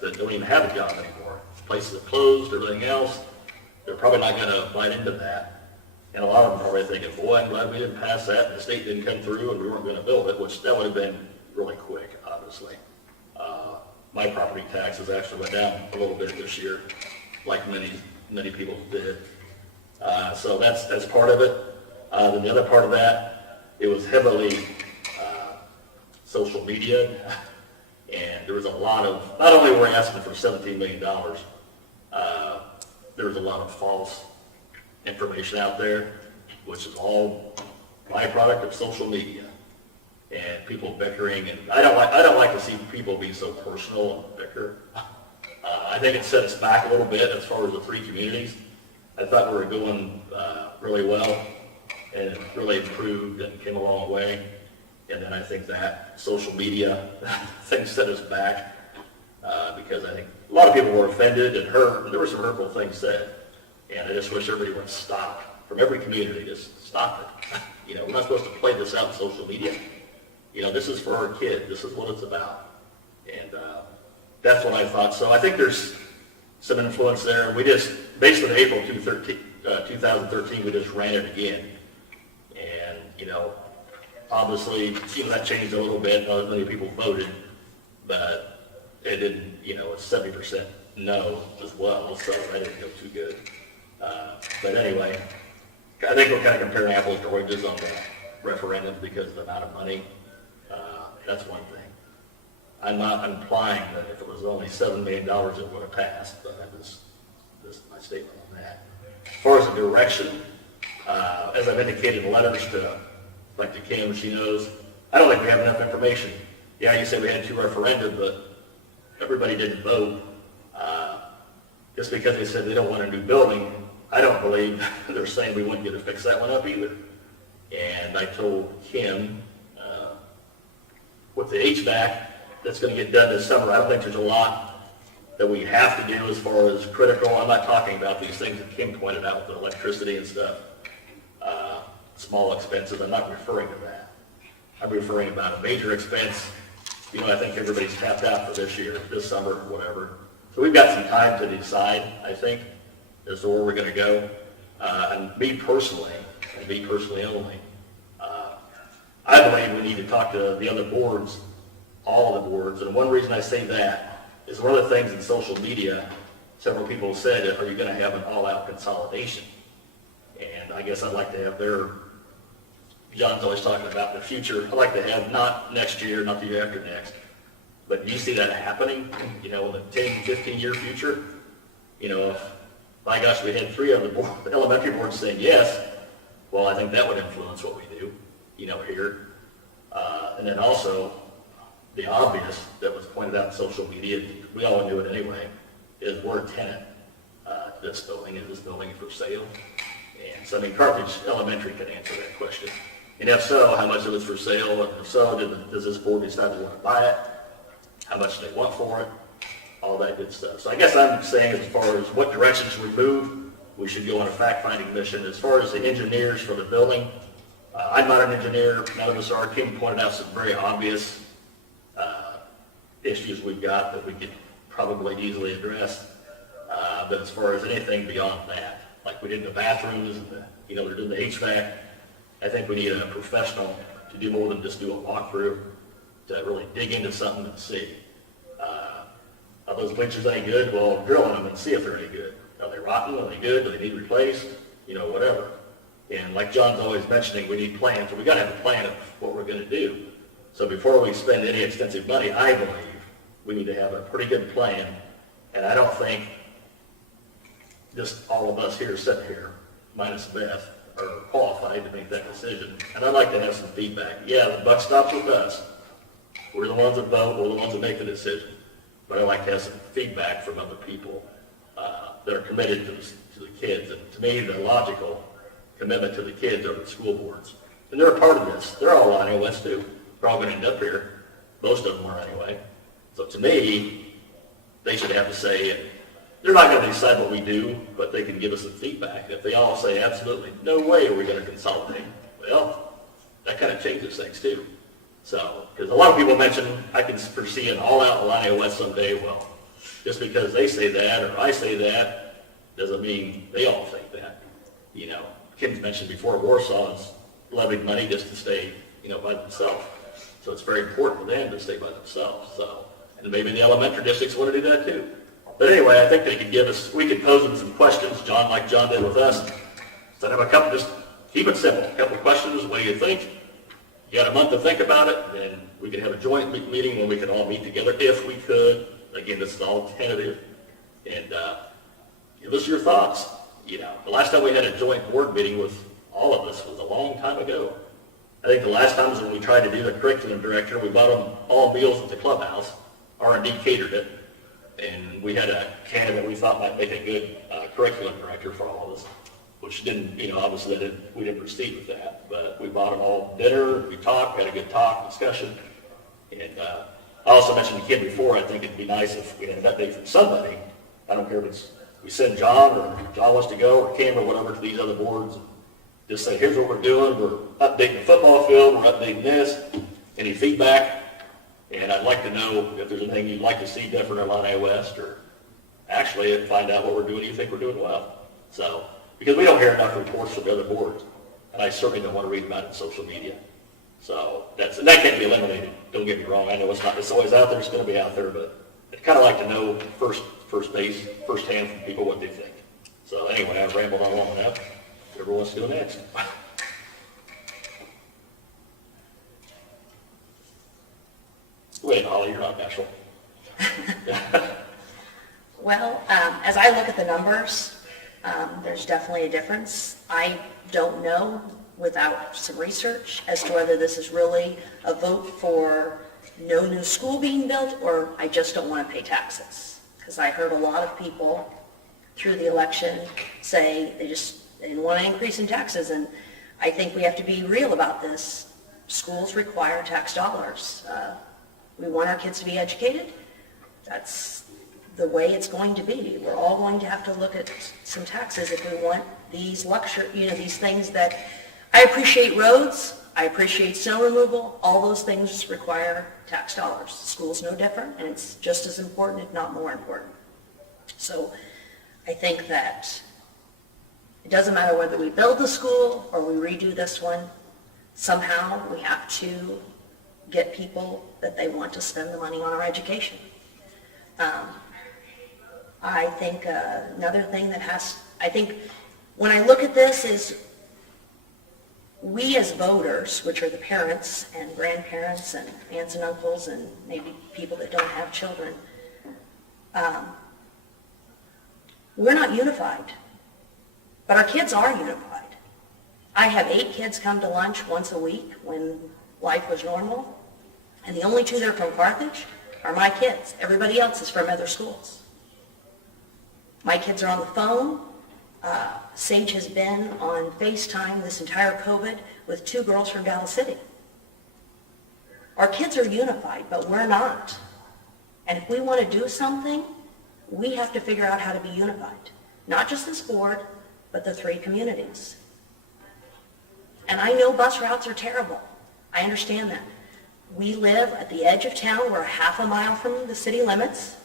that don't even have a job anymore. Places have closed, everything else. They're probably not going to bite into that. And a lot of them are probably thinking, boy, I'm glad we didn't pass that, and the state didn't come through, and we weren't going to build it, which that would have been really quick, obviously. My property taxes actually went down a little bit this year, like many people did. So that's part of it. Then the other part of that, it was heavily social media, and there was a lot of, not only were we asking for $17 million, there was a lot of false information out there, which is all byproduct of social media and people bickering. And I don't like to see people be so personal and bicker. I think it set us back a little bit as far as the 3 communities. I thought we were going really well, and it really improved and came a long way. And then I think that social media thing set us back because I think a lot of people were offended and hurt, and there were some hurtful things said. And I just wish everybody would stop, from every community, just stop it. You know, we're not supposed to play this out in social media. You know, this is for our kid. This is what it's about. And that's what I thought. So I think there's some influence there. We just, basically April 2013, we just ran it again. And, you know, obviously, that changed a little bit. Not as many people voted, but it didn't, it's 70% no as well, so that didn't go too good. But anyway, I think we're kind of comparing apples to oranges on the referendum because of the amount of money. That's one thing. I'm not implying that if it was only $7 million, it would have passed, but that was just my statement on that. As far as the direction, as I've indicated in letters to, like to Kim, she knows, I don't think we have enough information. Yeah, you said we had 2 referenda, but everybody didn't vote. Just because they said they don't want a new building, I don't believe they're saying we wouldn't get to fix that one up either. And I told Kim, with the HVAC that's going to get done this summer, I don't think there's a lot that we have to do as far as critical. I'm not talking about these things that Kim pointed out, the electricity and stuff, small expenses. I'm not referring to that. I'm referring about a major expense. I think everybody's tapped out for this year, this summer, whatever. So we've got some time to decide, I think, as to where we're going to go. And me personally only, I believe we need to talk to the other boards, all of the boards. And one reason I say that is one of the things in social media, several people said, are you going to have an all-out consolidation? And I guess I'd like to have John's always talking about the future. I'd like to have not next year, not the year after next, but do you see that happening, in the 10, 15-year future? If, my gosh, we had 3 of the elementary boards saying yes, well, I think that would influence what we do, here. And then also, the obvious that was pointed out in social media, we all knew it anyway, is we're a tenant to this building. Is this building for sale? And so, Carthage Elementary can answer that question. And if so, how much of it's for sale? And if so, does this board decide they want to buy it? How much do they want for it? All that good stuff. So I guess I'm saying as far as what direction should we move, we should go on a fact-finding mission. As far as the engineers for the building, I'm not an engineer, none of us are. Kim pointed out some very obvious issues we've got that we could probably easily address. But as far as anything beyond that, like we did in the bathrooms, and they're doing the HVAC, I think we need a professional to do more than just do a walkthrough, to really dig into something and see. Are those bleachers any good? Well, drill in them and see if they're any good. Are they rotten? Are they good? Do they need replaced? Whatever. And like John's always mentioning, we need plans. We got to have a plan of what we're going to do. So before we spend any extensive money, I believe we need to have a pretty good plan. And I don't think just all of us here sitting here, minus Beth, are qualified to make that decision. And I'd like to have some feedback. Yeah, the buck stops with us. We're the ones that vote. We're the ones that make the decision. but I like to have some feedback from other people that are committed to the kids. And to me, the logical commitment to the kids are the school boards. And they're a part of this. They're all IWHS too. They're all going to end up here. Most of them are anyway. So to me, they should have to say, and they're not going to decide what we do, but they can give us some feedback. If they all say, absolutely, no way are we going to consolidate, well, that kind of changes things too. So, because a lot of people mention, I can foresee an all-out IWHS someday. Well, just because they say that or I say that doesn't mean they all think that. You know, Kim's mentioned before, Warsaw's levied money just to stay, by themselves. So it's very important for them to stay by themselves. So, and maybe the elementary districts want to do that too. But anyway, I think they could we could pose them some questions, John, like John did with us. Set up a couple, just keep it simple. A couple of questions, what do you think? You got a month to think about it, and we could have a joint meeting when we can all meet together if we could. Again, this is all tentative. And give us your thoughts. The last time we had a joint board meeting with all of us was a long time ago. I think the last time was when we tried to do the curriculum director. We bought them all meals at the clubhouse. R&D catered it. And we had a candidate we thought might make a good curriculum director for all of us, which didn't, obviously we didn't proceed with that. But we bought them all dinner, we talked, had a good discussion. And I also mentioned to Kim before, I think it'd be nice if we had an update from somebody. I don't care if it's, we send John or John wants to go or Kim or whatever to these other boards. And just say, here's what we're doing. We're updating the football field. We're updating this. Any feedback? And I'd like to know if there's anything you'd like to see different at IWHS, or actually find out what we're doing. You think we're doing well? So, because we don't hear enough reports from the other boards, and I certainly don't want to read about it in social media. So that can't be eliminated. Don't get me wrong. I know it's always out there. It's going to be out there, but I'd kind of like to know firsthand from people what they think. So anyway, I've rambled on long enough. Whoever wants to go next. Wait, Holly, you're not natural. Well, as I look at the numbers, there's definitely a difference. I don't know without some research as to whether this is really a vote for no new school being built or I just don't want to pay taxes. Because I heard a lot of people through the election say they didn't want an increase in taxes. And I think we have to be real about this. Schools require tax dollars. We want our kids to be educated. That's the way it's going to be. We're all going to have to look at some taxes if we want these these things that, I appreciate roads, I appreciate snow removal, all those things require tax dollars. School's no different, and it's just as important, if not more important. So I think that it doesn't matter whether we build the school or we redo this one, somehow we have to get people that they want to spend the money on our education. I think another thing I think when I look at this is we as voters, which are the parents and grandparents and aunts and uncles and maybe people that don't have children, we're not unified, but our kids are unified. I have 8 kids come to lunch once a week when life was normal, and the only 2 that are from Carthage are my kids. Everybody else is from other schools. My kids are on the phone. Sage has been on FaceTime this entire COVID with 2 girls from Dallas City. Our kids are unified, but we're not. And if we want to do something, we have to figure out how to be unified. Not just this board, but the 3 communities. And I know bus routes are terrible. I understand that. We live at the edge of town. We're half a mile from the city limits.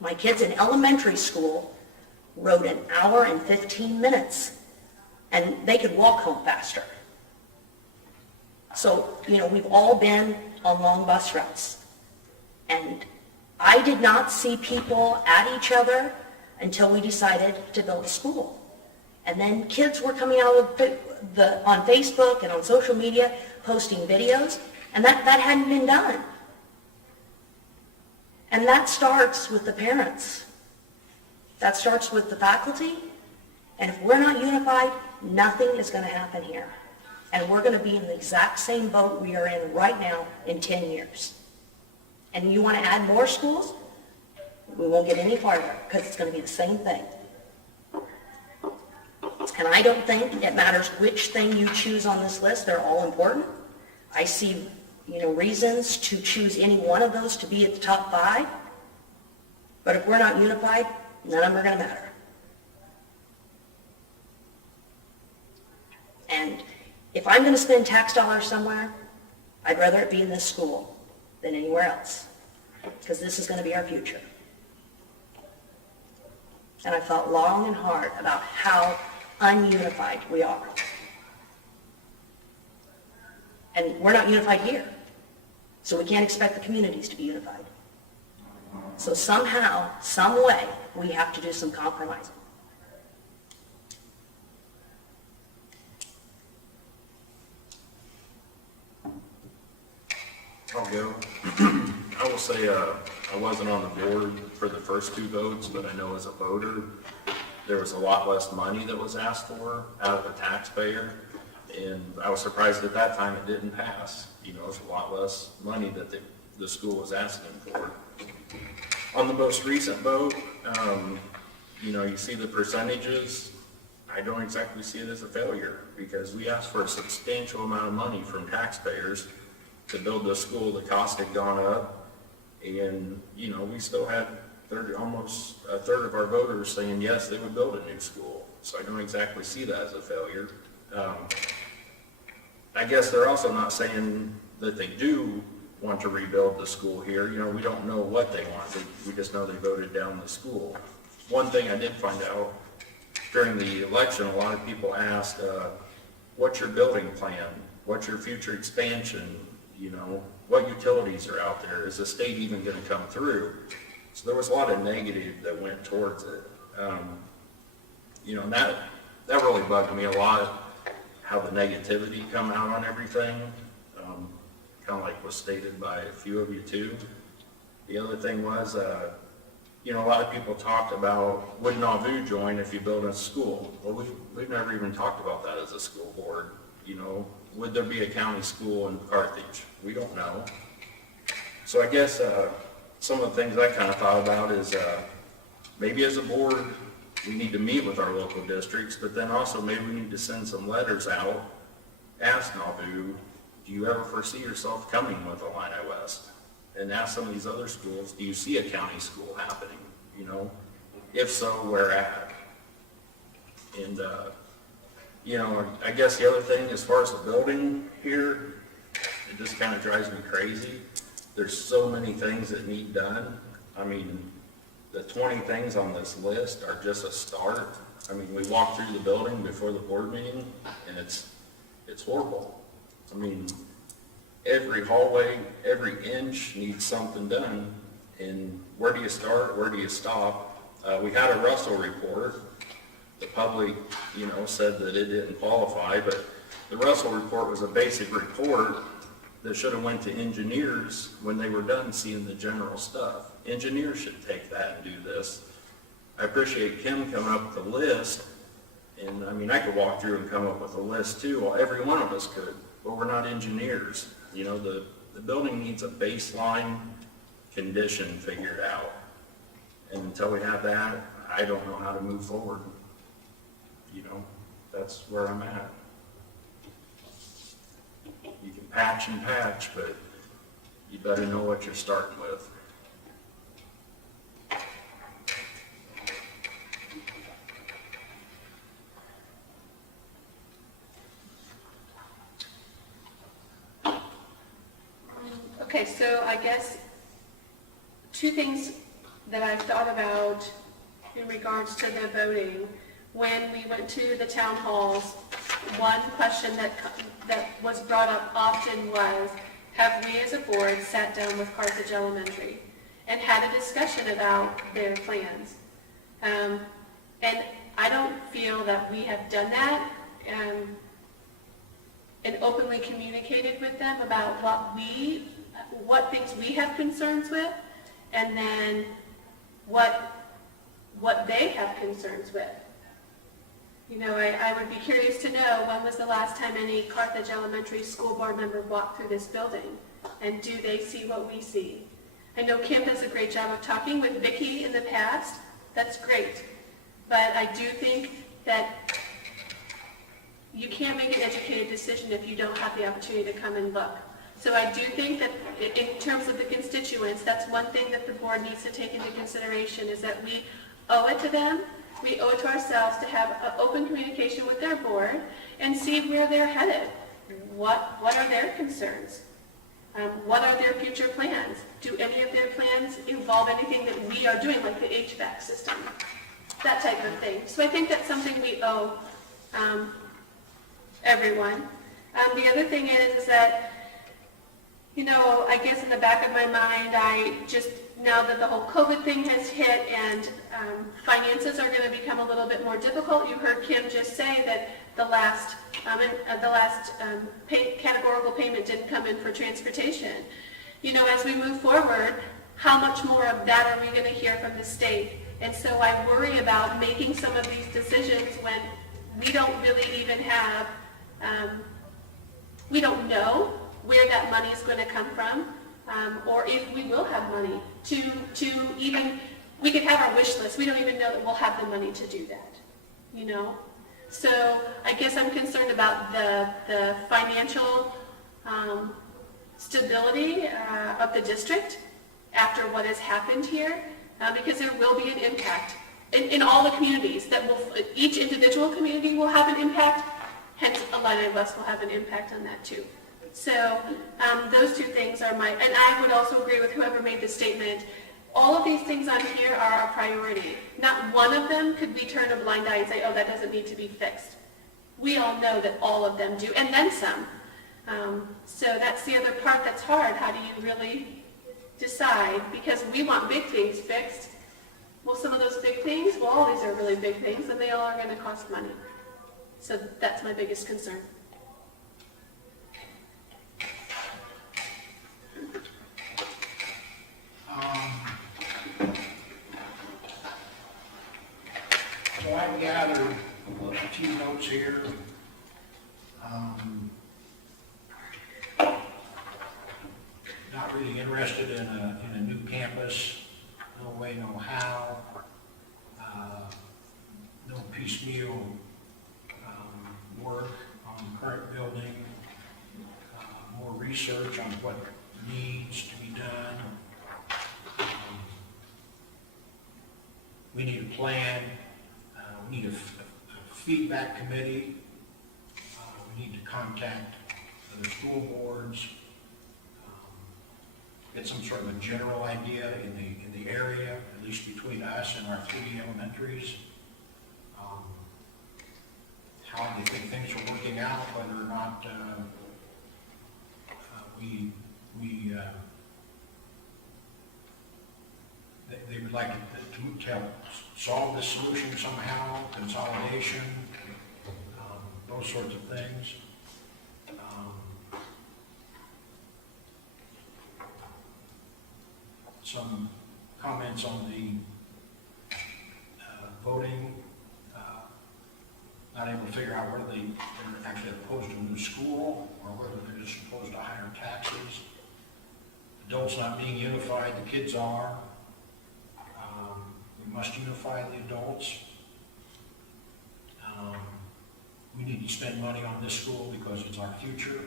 My kids in elementary school rode an hour and 15 minutes, and they could walk home faster. So, we've all been on long bus routes. And I did not see people at each other until we decided to build a school. And then kids were coming out on Facebook and on social media posting videos, and that hadn't been done. And that starts with the parents. That starts with the faculty. And if we're not unified, nothing is going to happen here. And we're going to be in the exact same boat we are in right now in 10 years. And you want to add more schools? We won't get any farther because it's going to be the same thing. And I don't think it matters which thing you choose on this list. They're all important. I see, reasons to choose any one of those to be at the top 5. But if we're not unified, none of them are going to matter. And if I'm going to spend tax dollars somewhere, I'd rather it be in this school than anywhere else, because this is going to be our future. And I've thought long and hard about how ununified we are. And we're not unified here, so we can't expect the communities to be unified. So somehow, some way, we have to do some compromising. I'll go. I will say, I wasn't on the board for the first 2 votes, but I know as a voter, there was a lot less money that was asked for out of the taxpayer. And I was surprised at that time it didn't pass. It was a lot less money that the school was asking for. On the most recent vote, you see the percentages. I don't exactly see it as a failure because we asked for a substantial amount of money from taxpayers to build the school. The cost had gone up, and we still had almost a third of our voters saying yes, they would build a new school. So I don't exactly see that as a failure. I guess they're also not saying that they do want to rebuild the school here. We don't know what they want. We just know they voted down the school. One thing I did find out during the election, a lot of people asked, what's your building plan? What's your future expansion? What utilities are out there? Is the state even going to come through? So there was a lot of negative that went towards it. And that really bugged me a lot, how the negativity come out on everything, kind of like was stated by a few of you too. The other thing was, a lot of people talked about, would Nauvoo join if you build a school? Well, we've never even talked about that as a school board. Would there be a county school in Carthage? We don't know. So I guess some of the things I kind of thought about is maybe as a board, we need to meet with our local districts, but then also maybe we need to send some letters out, ask Nauvoo, do you ever foresee yourself coming with Illini West? And ask some of these other schools, do you see a county school happening? If so, where at? And, I guess the other thing, as far as the building here, it just kind of drives me crazy. There's so many things that need done. I mean, the 20 things on this list are just a start. I mean, we walked through the building before the board meeting, and it's horrible. I mean, every hallway, every inch needs something done. And where do you start? Where do you stop? We had a Russell report. The public, said that it didn't qualify, but the Russell report was a basic report that should have went to engineers when they were done seeing the general stuff. Engineers should take that and do this. I appreciate Kim coming up with a list, and I mean, I could walk through and come up with a list too. Well, every one of us could, but we're not engineers. The building needs a baseline condition figured out. And until we have that, I don't know how to move forward. That's where I'm at. You can patch and patch, but you better know what you're starting with. Okay, so I guess 2 things that I've thought about in regards to the voting. When we went to the town halls, one question that was brought up often was, have we as a board sat down with Carthage Elementary and had a discussion about their plans? And I don't feel that we have done that and openly communicated with them about what things we have concerns with, and then what they have concerns with. I would be curious to know, when was the last time any Carthage Elementary school board member walked through this building? And do they see what we see? I know Kim does a great job of talking with Vicki in the past. That's great. But I do think that you can't make an educated decision if you don't have the opportunity to come and look. So I do think that in terms of the constituents, that's one thing that the board needs to take into consideration, is that we owe it to them, we owe it to ourselves to have an open communication with their board and see where they're headed. What are their concerns? What are their future plans? Do any of their plans involve anything that we are doing, like the HVAC system? That type of thing. So I think that's something we owe everyone. The other thing is that, you know, I guess in the back of my mind, now that the whole COVID thing has hit and finances are going to become a little bit more difficult, you heard Kim just say that the last categorical payment didn't come in for transportation. You know, as we move forward, how much more of that are we going to hear from the state? And so I worry about making some of these decisions when we don't really even have, we don't know where that money is going to come from, or if we will have money to even, we could have our wish list. We don't even know that we'll have the money to do that, you know? So I guess I'm concerned about the financial stability of the district after what has happened here, because there will be an impact in all the communities. Each individual community will have an impact, hence a lot of us will have an impact on that too. So those two things are and I would also agree with whoever made the statement, all of these things on here are a priority. Not one of them could we turn a blind eye and say, oh, that doesn't need to be fixed. We all know that all of them do, and then some. So that's the other part that's hard. How do you really decide? Because we want big things fixed. Well, some of those big things, well, all these are really big things, and they all are going to cost money. So that's my biggest concern. So I gathered a few notes here. Not really interested in a new campus, no way, no how. No piecemeal work on the current building. More research on what needs to be done. We need a plan. We need a feedback committee. We need to contact the school boards. Get some sort of a general idea in the area, at least between us and our 3 elementaries. How they think things are working out, whether or not they would like to help solve this solution somehow, consolidation, those sorts of things. Some comments on the voting, not able to figure out whether they're actually opposed to a new school or whether they're just opposed to higher taxes. Adults not being unified, the kids are. We must unify the adults. We need to spend money on this school because it's our future.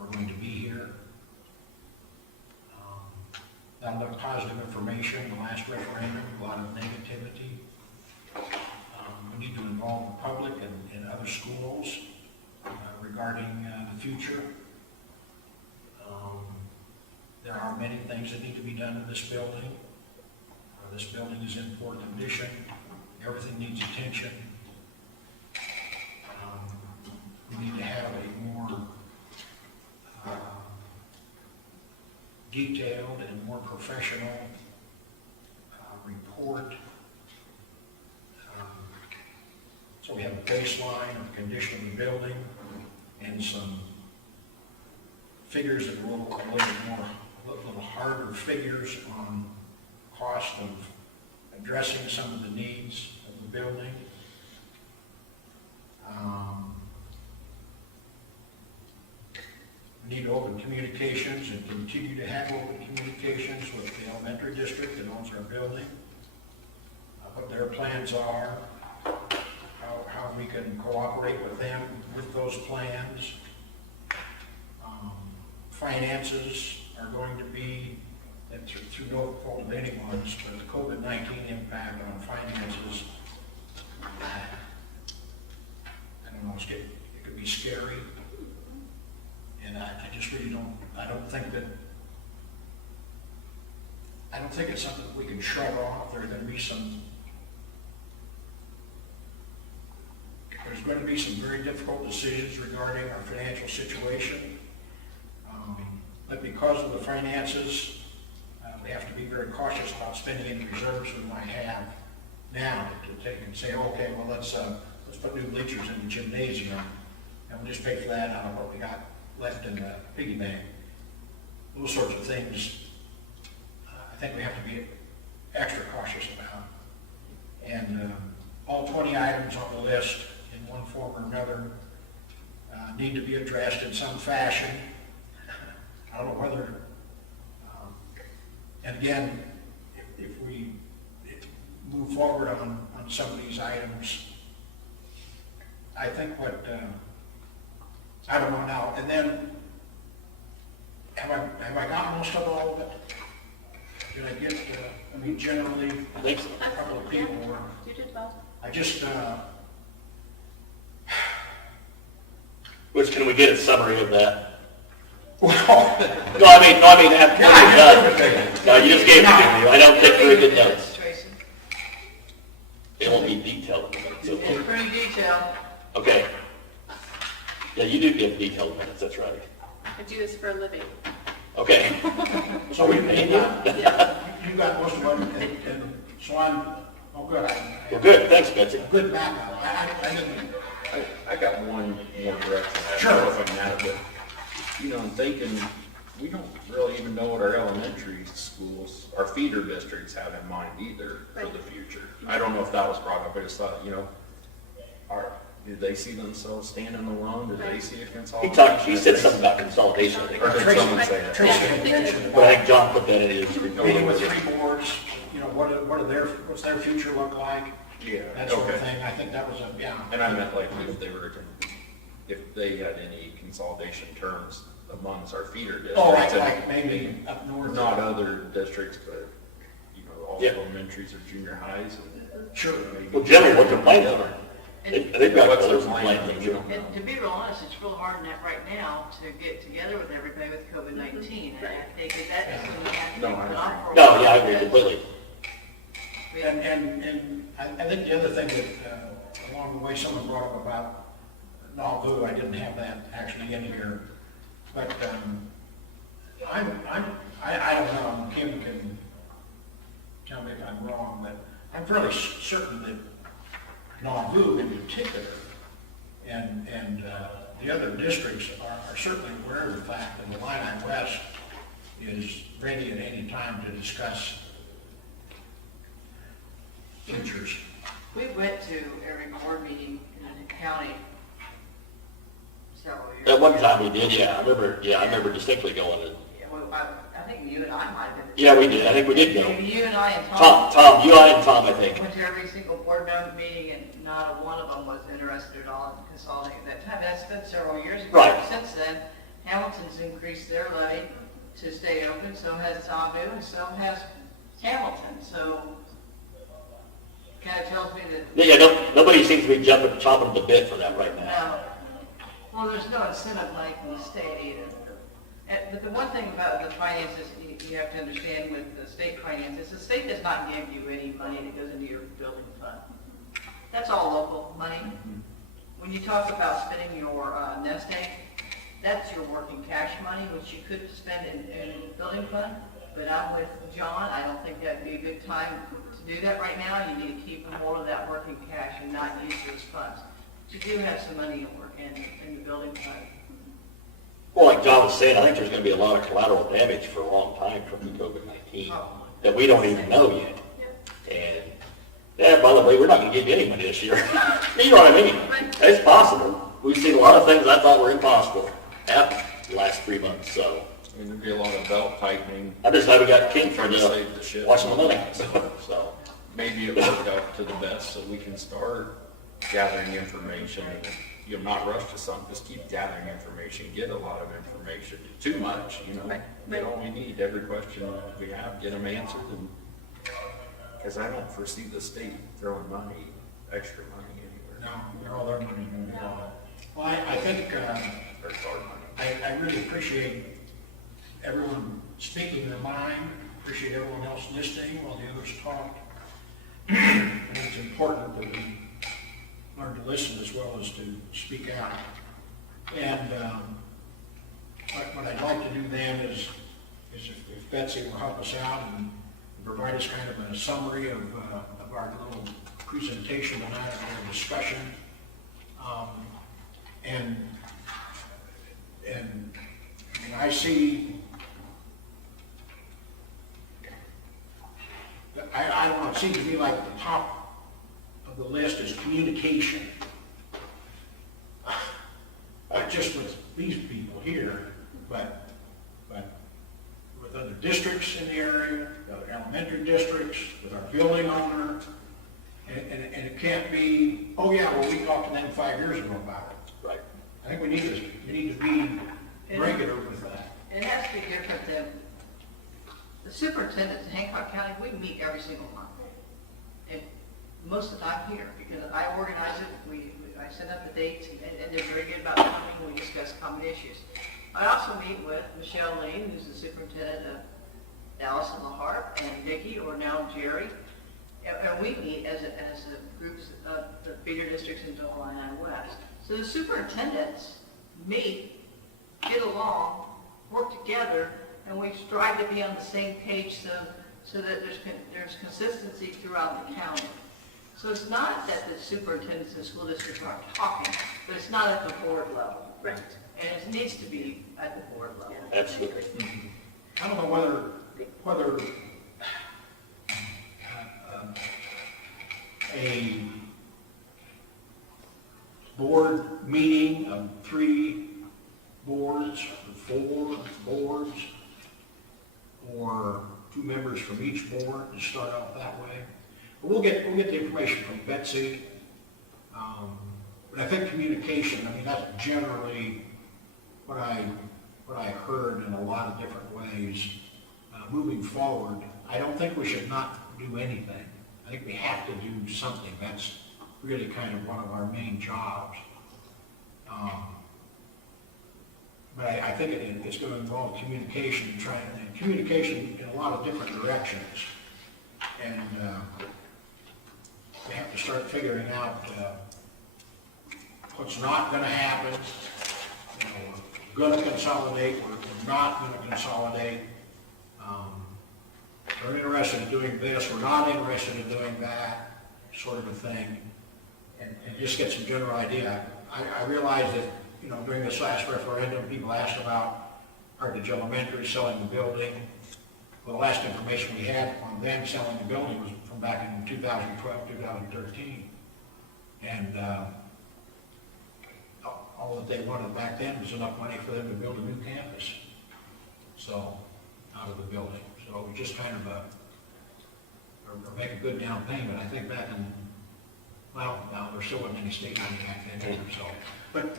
We're going to be here. Not enough positive information. The last referendum, a lot of negativity. We need to involve the public and other schools regarding the future. There are many things that need to be done in this building. This building is in poor condition. Everything needs attention. We need to have a more detailed and more professional report. So we have a baseline of condition of the building and some figures that are a little harder figures on cost of addressing some of the needs of the building. We need open communications and continue to have open communications with the elementary district that owns our building, what their plans are, how we can cooperate with them with those plans. Finances are going to be, and through no fault of anyone's, but the COVID-19 impact on finances, I don't know, it could be scary. And I just really don't think it's something that we can shrug off. There's going to be some very difficult decisions regarding our financial situation. But because of the finances, we have to be very cautious about spending any reserves we might have now to take and say, okay, well, let's put new bleachers in the gymnasium, and we'll just pay for that out of what we got left in the piggy bank. Those sorts of things, I think we have to be extra cautious about. And all 20 items on the list, in one form or another, need to be addressed in some fashion. I don't know whether, and again, if we move forward on some of these items, I think I don't know now. And then, have I got most of all of it? Did I get, generally, I think so. a couple of people were, You did well. I just, Which, can we get a summary of that? well, No, I mean, after you're done. No, you just gave it to me. I don't take very good notes. Tracy. It won't be detailed. So, It's pretty detailed. okay. Yeah, you do give detailed minutes, that's right. I do this for a living. Okay. so we made that. Yeah. You got most of them, and so I'm, oh, good. Well, good, thanks, Betsy. Good backup. I didn't, I got one more direction. I Sure. don't know if I'm at it, but, I'm thinking, we don't really even know what our elementary schools, our feeder districts have in mind either for the future. I don't know if that was brought up, I just thought, do they see themselves standing alone? Do they see a consolidation? He said something about consolidation, I think. Or did someone say that? Tracy had mentioned But I think John put that in his report. meeting with 3 boards, what's their future look like? Yeah, That sort of okay. thing. I think that was And I meant like if they had any consolidation terms amongst our feeder districts. oh, and like maybe up north. Not other districts, but, all Yeah. elementaries or junior highs. Sure. Well, generally, what their plans are. And They've got What's their other plan? plans. and to be real honest, it's real hard right now to get together with everybody with COVID-19. And I think that is when we have to No, be I put on for a No, while. yeah, I agree completely. And I think the other thing that, along the way, someone brought up about Nauvoo, I didn't have that actually in here, but I don't know, Kim can tell me if I'm wrong, but I'm fairly certain that Nauvoo in particular and the other districts are certainly aware of the fact that the IWHS is ready at any time to discuss futures. We went to every board meeting in the county several years At one ago. time we did, I remember distinctly going. Yeah, well, I think you and I might have been. Yeah, we did, I think we did go. Maybe you and I and Tom, you, I, and Tom, I think. went to every single board member meeting, and not one of them was interested at all in consolidating at that time. That's been several years ago. Right. Since then, Hamilton's increased their levy to stay open, so has Nauvoo, and so has Hamilton. So kind of tells me that, Nobody seems to be chomping at the bit for that right now. well, there's no incentive money from the state either. But the one thing about the finances you have to understand with the state finances, the state does not give you any money that goes into your building fund. That's all local money. When you talk about spending your nest egg, that's your working cash money, which you could spend in the building fund. But I'm with John, I don't think that'd be a good time to do that right now. You need to keep more of that working cash and not use those funds. But you do have some money in the building fund. Well, like John was saying, I think there's going to be a lot of collateral damage for a long time from the COVID-19 that we don't even know yet. And, by the way, we're not going to give you any money this year. You know what I mean? It's possible. We've seen a lot of things I thought were impossible happen. the last 3 months, so. I mean, there'd be a lot of belt tightening. I'm just glad we got King Trying for to save the ship. watching the money, so. Maybe it worked out to the best, so we can start gathering information and, you know, not rush to something, just keep gathering information, get a lot of information. Too much, you know, Right. get all we need, every question we have, get them answered, and, because I don't foresee the state throwing money, extra money anywhere. No, all their money moving on. Well, I think, Or it's our money. I really appreciate everyone speaking their mind, appreciate everyone else listening while the others talked. And it's important that we learn to listen as well as to speak out. And what I'd like to do then is if Betsy will help us out and provide us kind of a summary of our little presentation tonight, our discussion. And I mean, I see, I don't know, it seems to me like the top of the list is communication. Not just with these people here, but with other districts in the area, other elementary districts, with our building owner. And it can't be, oh yeah, well, we talked to them 5 years ago about it. Right. I think we need to be regular with that. It has to be different than, the superintendents in Hancock County, we meet every single month. And most of the time here, because I organize it, I set up the dates, and they're very good about coming, we discuss common issues. I also meet with Michelle Lane, who's the superintendent of Dallas and La Harpe, and Vicki, or now Jerry. And we meet as a groups of the feeder districts in Del Line IWHS. So the superintendents meet, get along, work together, and we strive to be on the same page so that there's consistency throughout the county. So it's not that the superintendents in school districts aren't talking, but it's not at the board level. Right. And it needs to be at the board level. Absolutely. I don't know whether a board meeting of 3 boards, or 4 boards, or 2 members from each board to start out that way. But we'll get the information from Betsy. But I think communication, I mean, that's generally what I heard in a lot of different ways. Moving forward, I don't think we should not do anything. I think we have to do something. That's really kind of one of our main jobs. But I think it's going to involve communication, and communication in a lot of different directions. And we have to start figuring out what's not going to happen. You know, we're going to consolidate, we're not going to consolidate. We're interested in doing this, we're not interested in doing that, sort of a thing, and just get some general idea. I realize that, you know, during this last referendum, people asked about Heritage Elementary selling the building. Well, the last information we had on them selling the building was from back in 2012, 2013. And all that they wanted back then was enough money for them to build a new campus. So, out of the building. So it was just kind of or make a good down payment. I think back in, well, now there still wasn't any state money back then either, so. But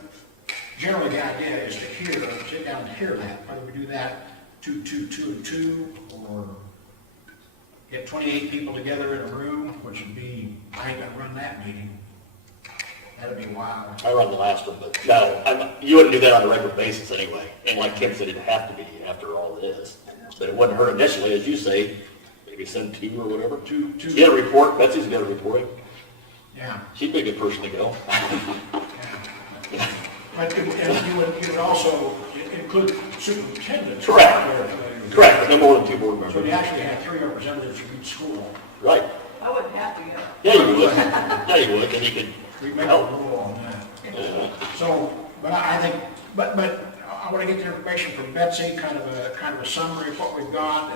generally the idea is to sit down and hear that. Whether we do that 2, 2, 2, and 2, or get 28 people together in a room, which would be, I ain't gonna run that meeting. That'd be wild. I run the last one, but no, you wouldn't do that on a regular basis anyway. And like Kim said, it'd have to be after all this. But it wouldn't hurt initially, as you say, maybe send 2 or whatever. 2. Get a report, Betsy's got a report. Yeah. She'd be a good person to go. Yeah. But you would also include superintendents. Correct. Correct, no more than 2 board So you members. actually have 3 representatives from each school. Right. I wouldn't have to go. Yeah, you would. Yeah, you would, and you could We make a help. rule on that. So, but I think, but I want to get the information from Betsy, kind of a summary of what we've got,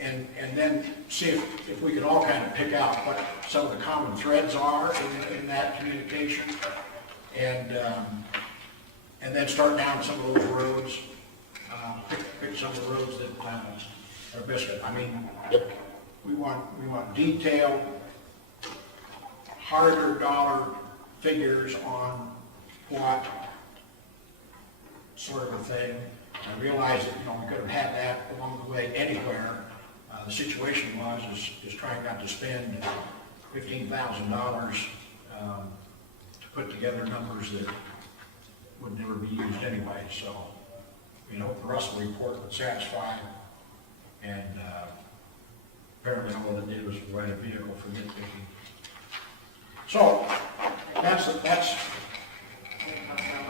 and then see if we can all kind of pick out what some of the common threads are in that communication, and then start down some of those roads. pick some of the roads that are best. I mean, Yep. we want detailed, harder dollar figures on what sort of a thing. I realize that, we could have had that along the way anywhere. The situation is trying not to spend $15,000 to put together numbers that would never be used anyway. So, the Russell report would satisfy, and apparently all it did was provide a vehicle for nitpicking. So, that's,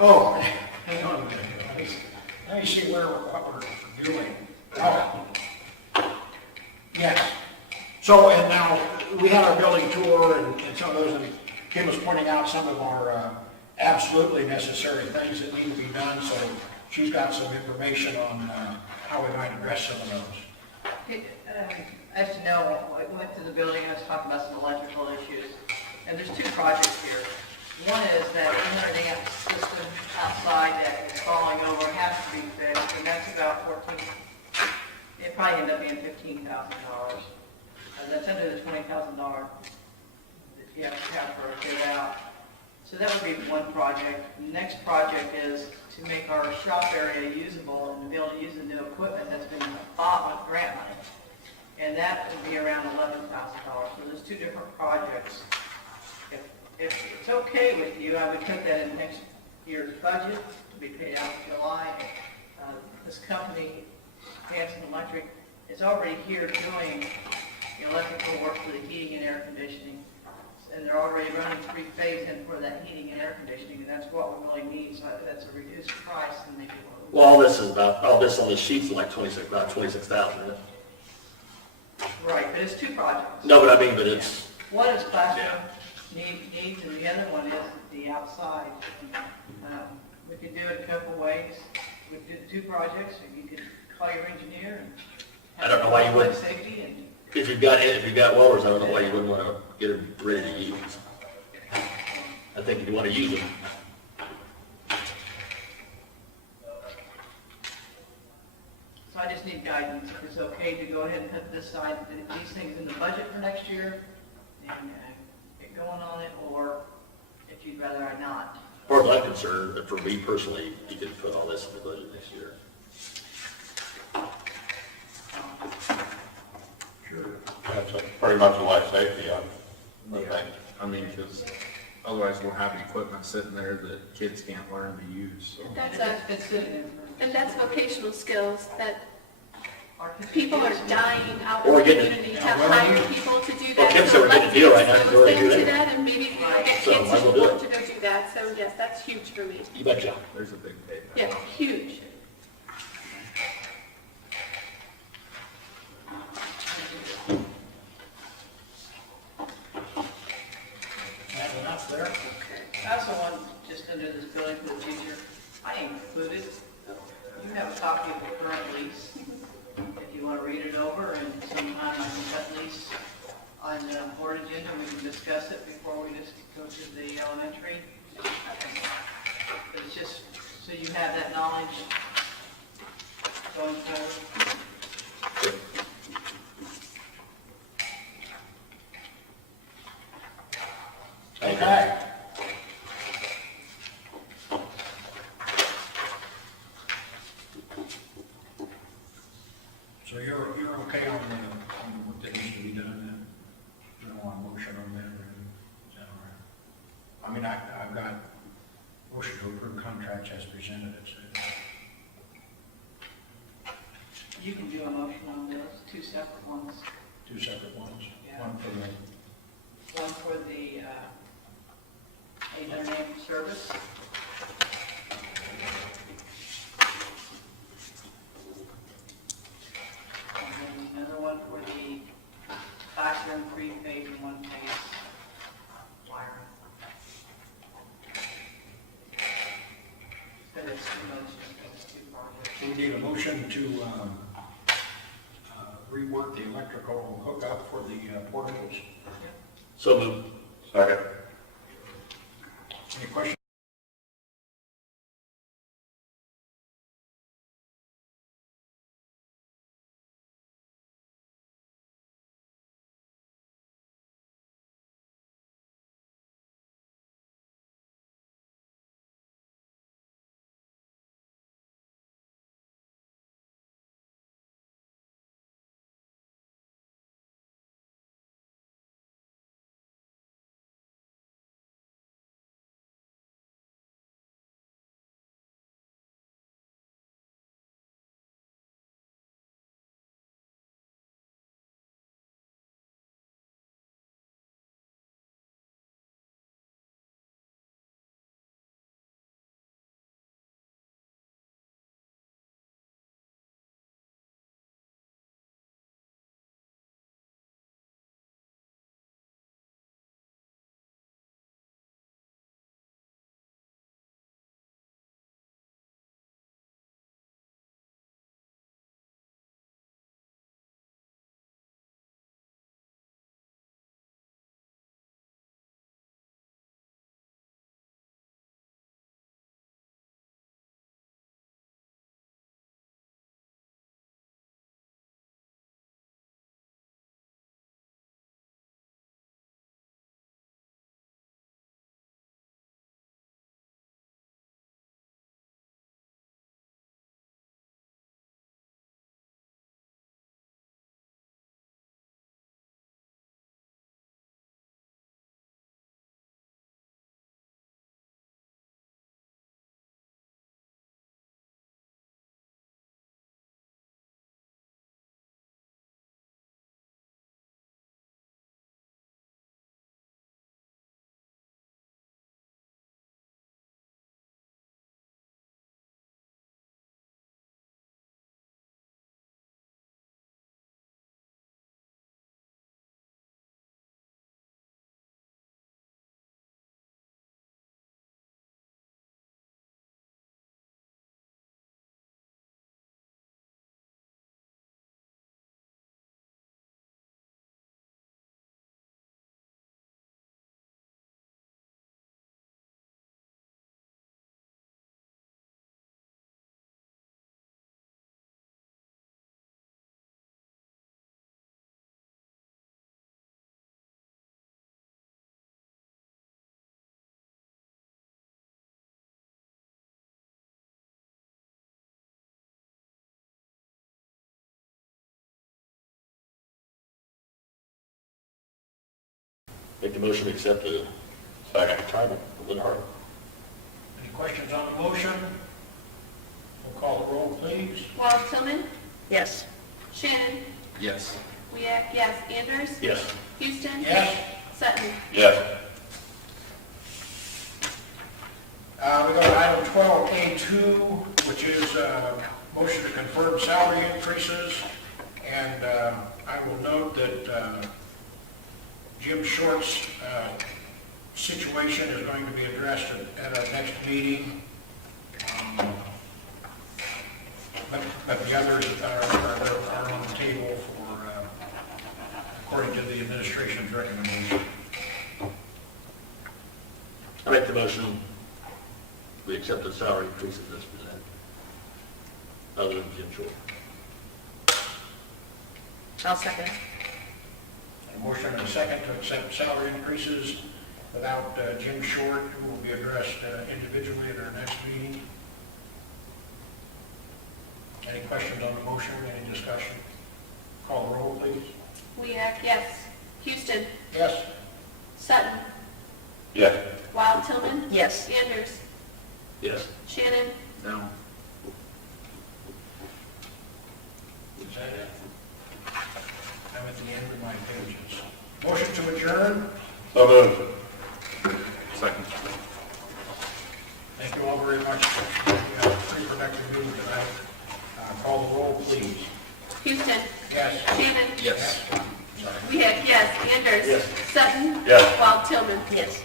oh, hang on a minute. Let me see what we're doing. Oh, yes. So, and now, we had our building tour and some of those, and Kim was pointing out some of our absolutely necessary things that need to be done, so she's got some information on how we might address some of those. As you know, I went to the building, I was talking about some electrical issues, and there's two projects here. One is that 800 amp system outside that is falling over, has to be fixed, and that's about it probably ended up being $15,000. That's under the $20,000 that you have for a bid out. So that would be one project. The next project is to make our shop area usable and to be able to use the new equipment that's been bought with grant money. And that would be around $11,000. So there's two different projects. If it's okay with you, I would put that in next year's budget to be paid out in July. This company, Hanson Electric, is already here doing the electrical work for the heating and air conditioning. And they're already running 3-phase in for that heating and air conditioning, and that's what we really need. So that's a reduced price, and they can. Well, all this on the sheets is like about 26,000, isn't it? Right, but it's two projects. No, but it's, One is classroom needs, and the other one is the outside. We could do it a couple ways. We could do two projects, or you could call your engineer and. I don't know why you wouldn't. Safety and. if you've got welders, I don't know why you wouldn't want to get them ready to use. I think you'd want to use them. So I just need guidance, if it's okay to go ahead and put this side, these things in the budget for next year and get going on it, or if you'd rather I not. As far as I'm concerned, for me personally, you could put all this in the budget next year. Sure. That's pretty much a life safety, I think. I mean, because otherwise we'll have equipment sitting there that kids can't learn to use. So. And that's vocational skills that Our people are dying out in Or the getting- community to hire people to do Well, that. Kim said So we're getting let's a deal right now, expose so we're gonna them do to that. that, and maybe we'll get So, kids might as who well do want it. to go do that. So yes, that's huge for me. You betcha. There's a big payback. Yeah, huge. Have enough there? I also want, just under this building for the future, I included, you have a copy of the current lease. If you want to read it over, and sometime I can cut lease on the board agenda, we can discuss it before we just go to the elementary. But it's just, so you have that knowledge going forward. Okay. So you're okay on the work that needs to be done then? You don't want a motion on that or anything? Is that all right? I mean, I've got motion to approve contracts as presented, it says. You can do a motion on those, two separate ones. Two separate ones. Yeah. One for the, One for the 800 amp service. And then another one for the classroom 3-phase and 1-phase wiring. So it's two motions, it's two projects. we need a motion to rework the electrical hookup for the portables. So moved. Second. Any questions? Make the motion to accept the Second. retirement of Lynn Hartley. Any questions on the motion? We'll call the roll, please. Walt Tillman, Yes. Shannon, Yes. Weak, yes. Anders? Yes. Houston? Yes. Sutton? Yes. We go to item 12A2, which is motion to confirm salary increases. And I will note that Jim Short's situation is going to be addressed at our next meeting. But the others are on the table for, according to the administration's recommendation. I make the motion, we accept the salary increases as presented, other than Jim Short. I'll second. A motion and a second to accept salary increases without Jim Short, who will be addressed individually at our next meeting. Any questions on the motion, any discussion? Call the roll, please. Weak, yes. Houston? Yes. Sutton? Yes. Wild Tillman? Yes. Anders? Yes. Shannon? No. Is that it? I'm at the end of my pages. Motion to adjourn. So moved. Second. Thank you all very much. We had a pretty productive meeting tonight. Call the roll, please. Houston? Yes. Shannon? Yes. Weak, yes. Anders? Yes. Sutton? Yes. Wild Tillman? Yes.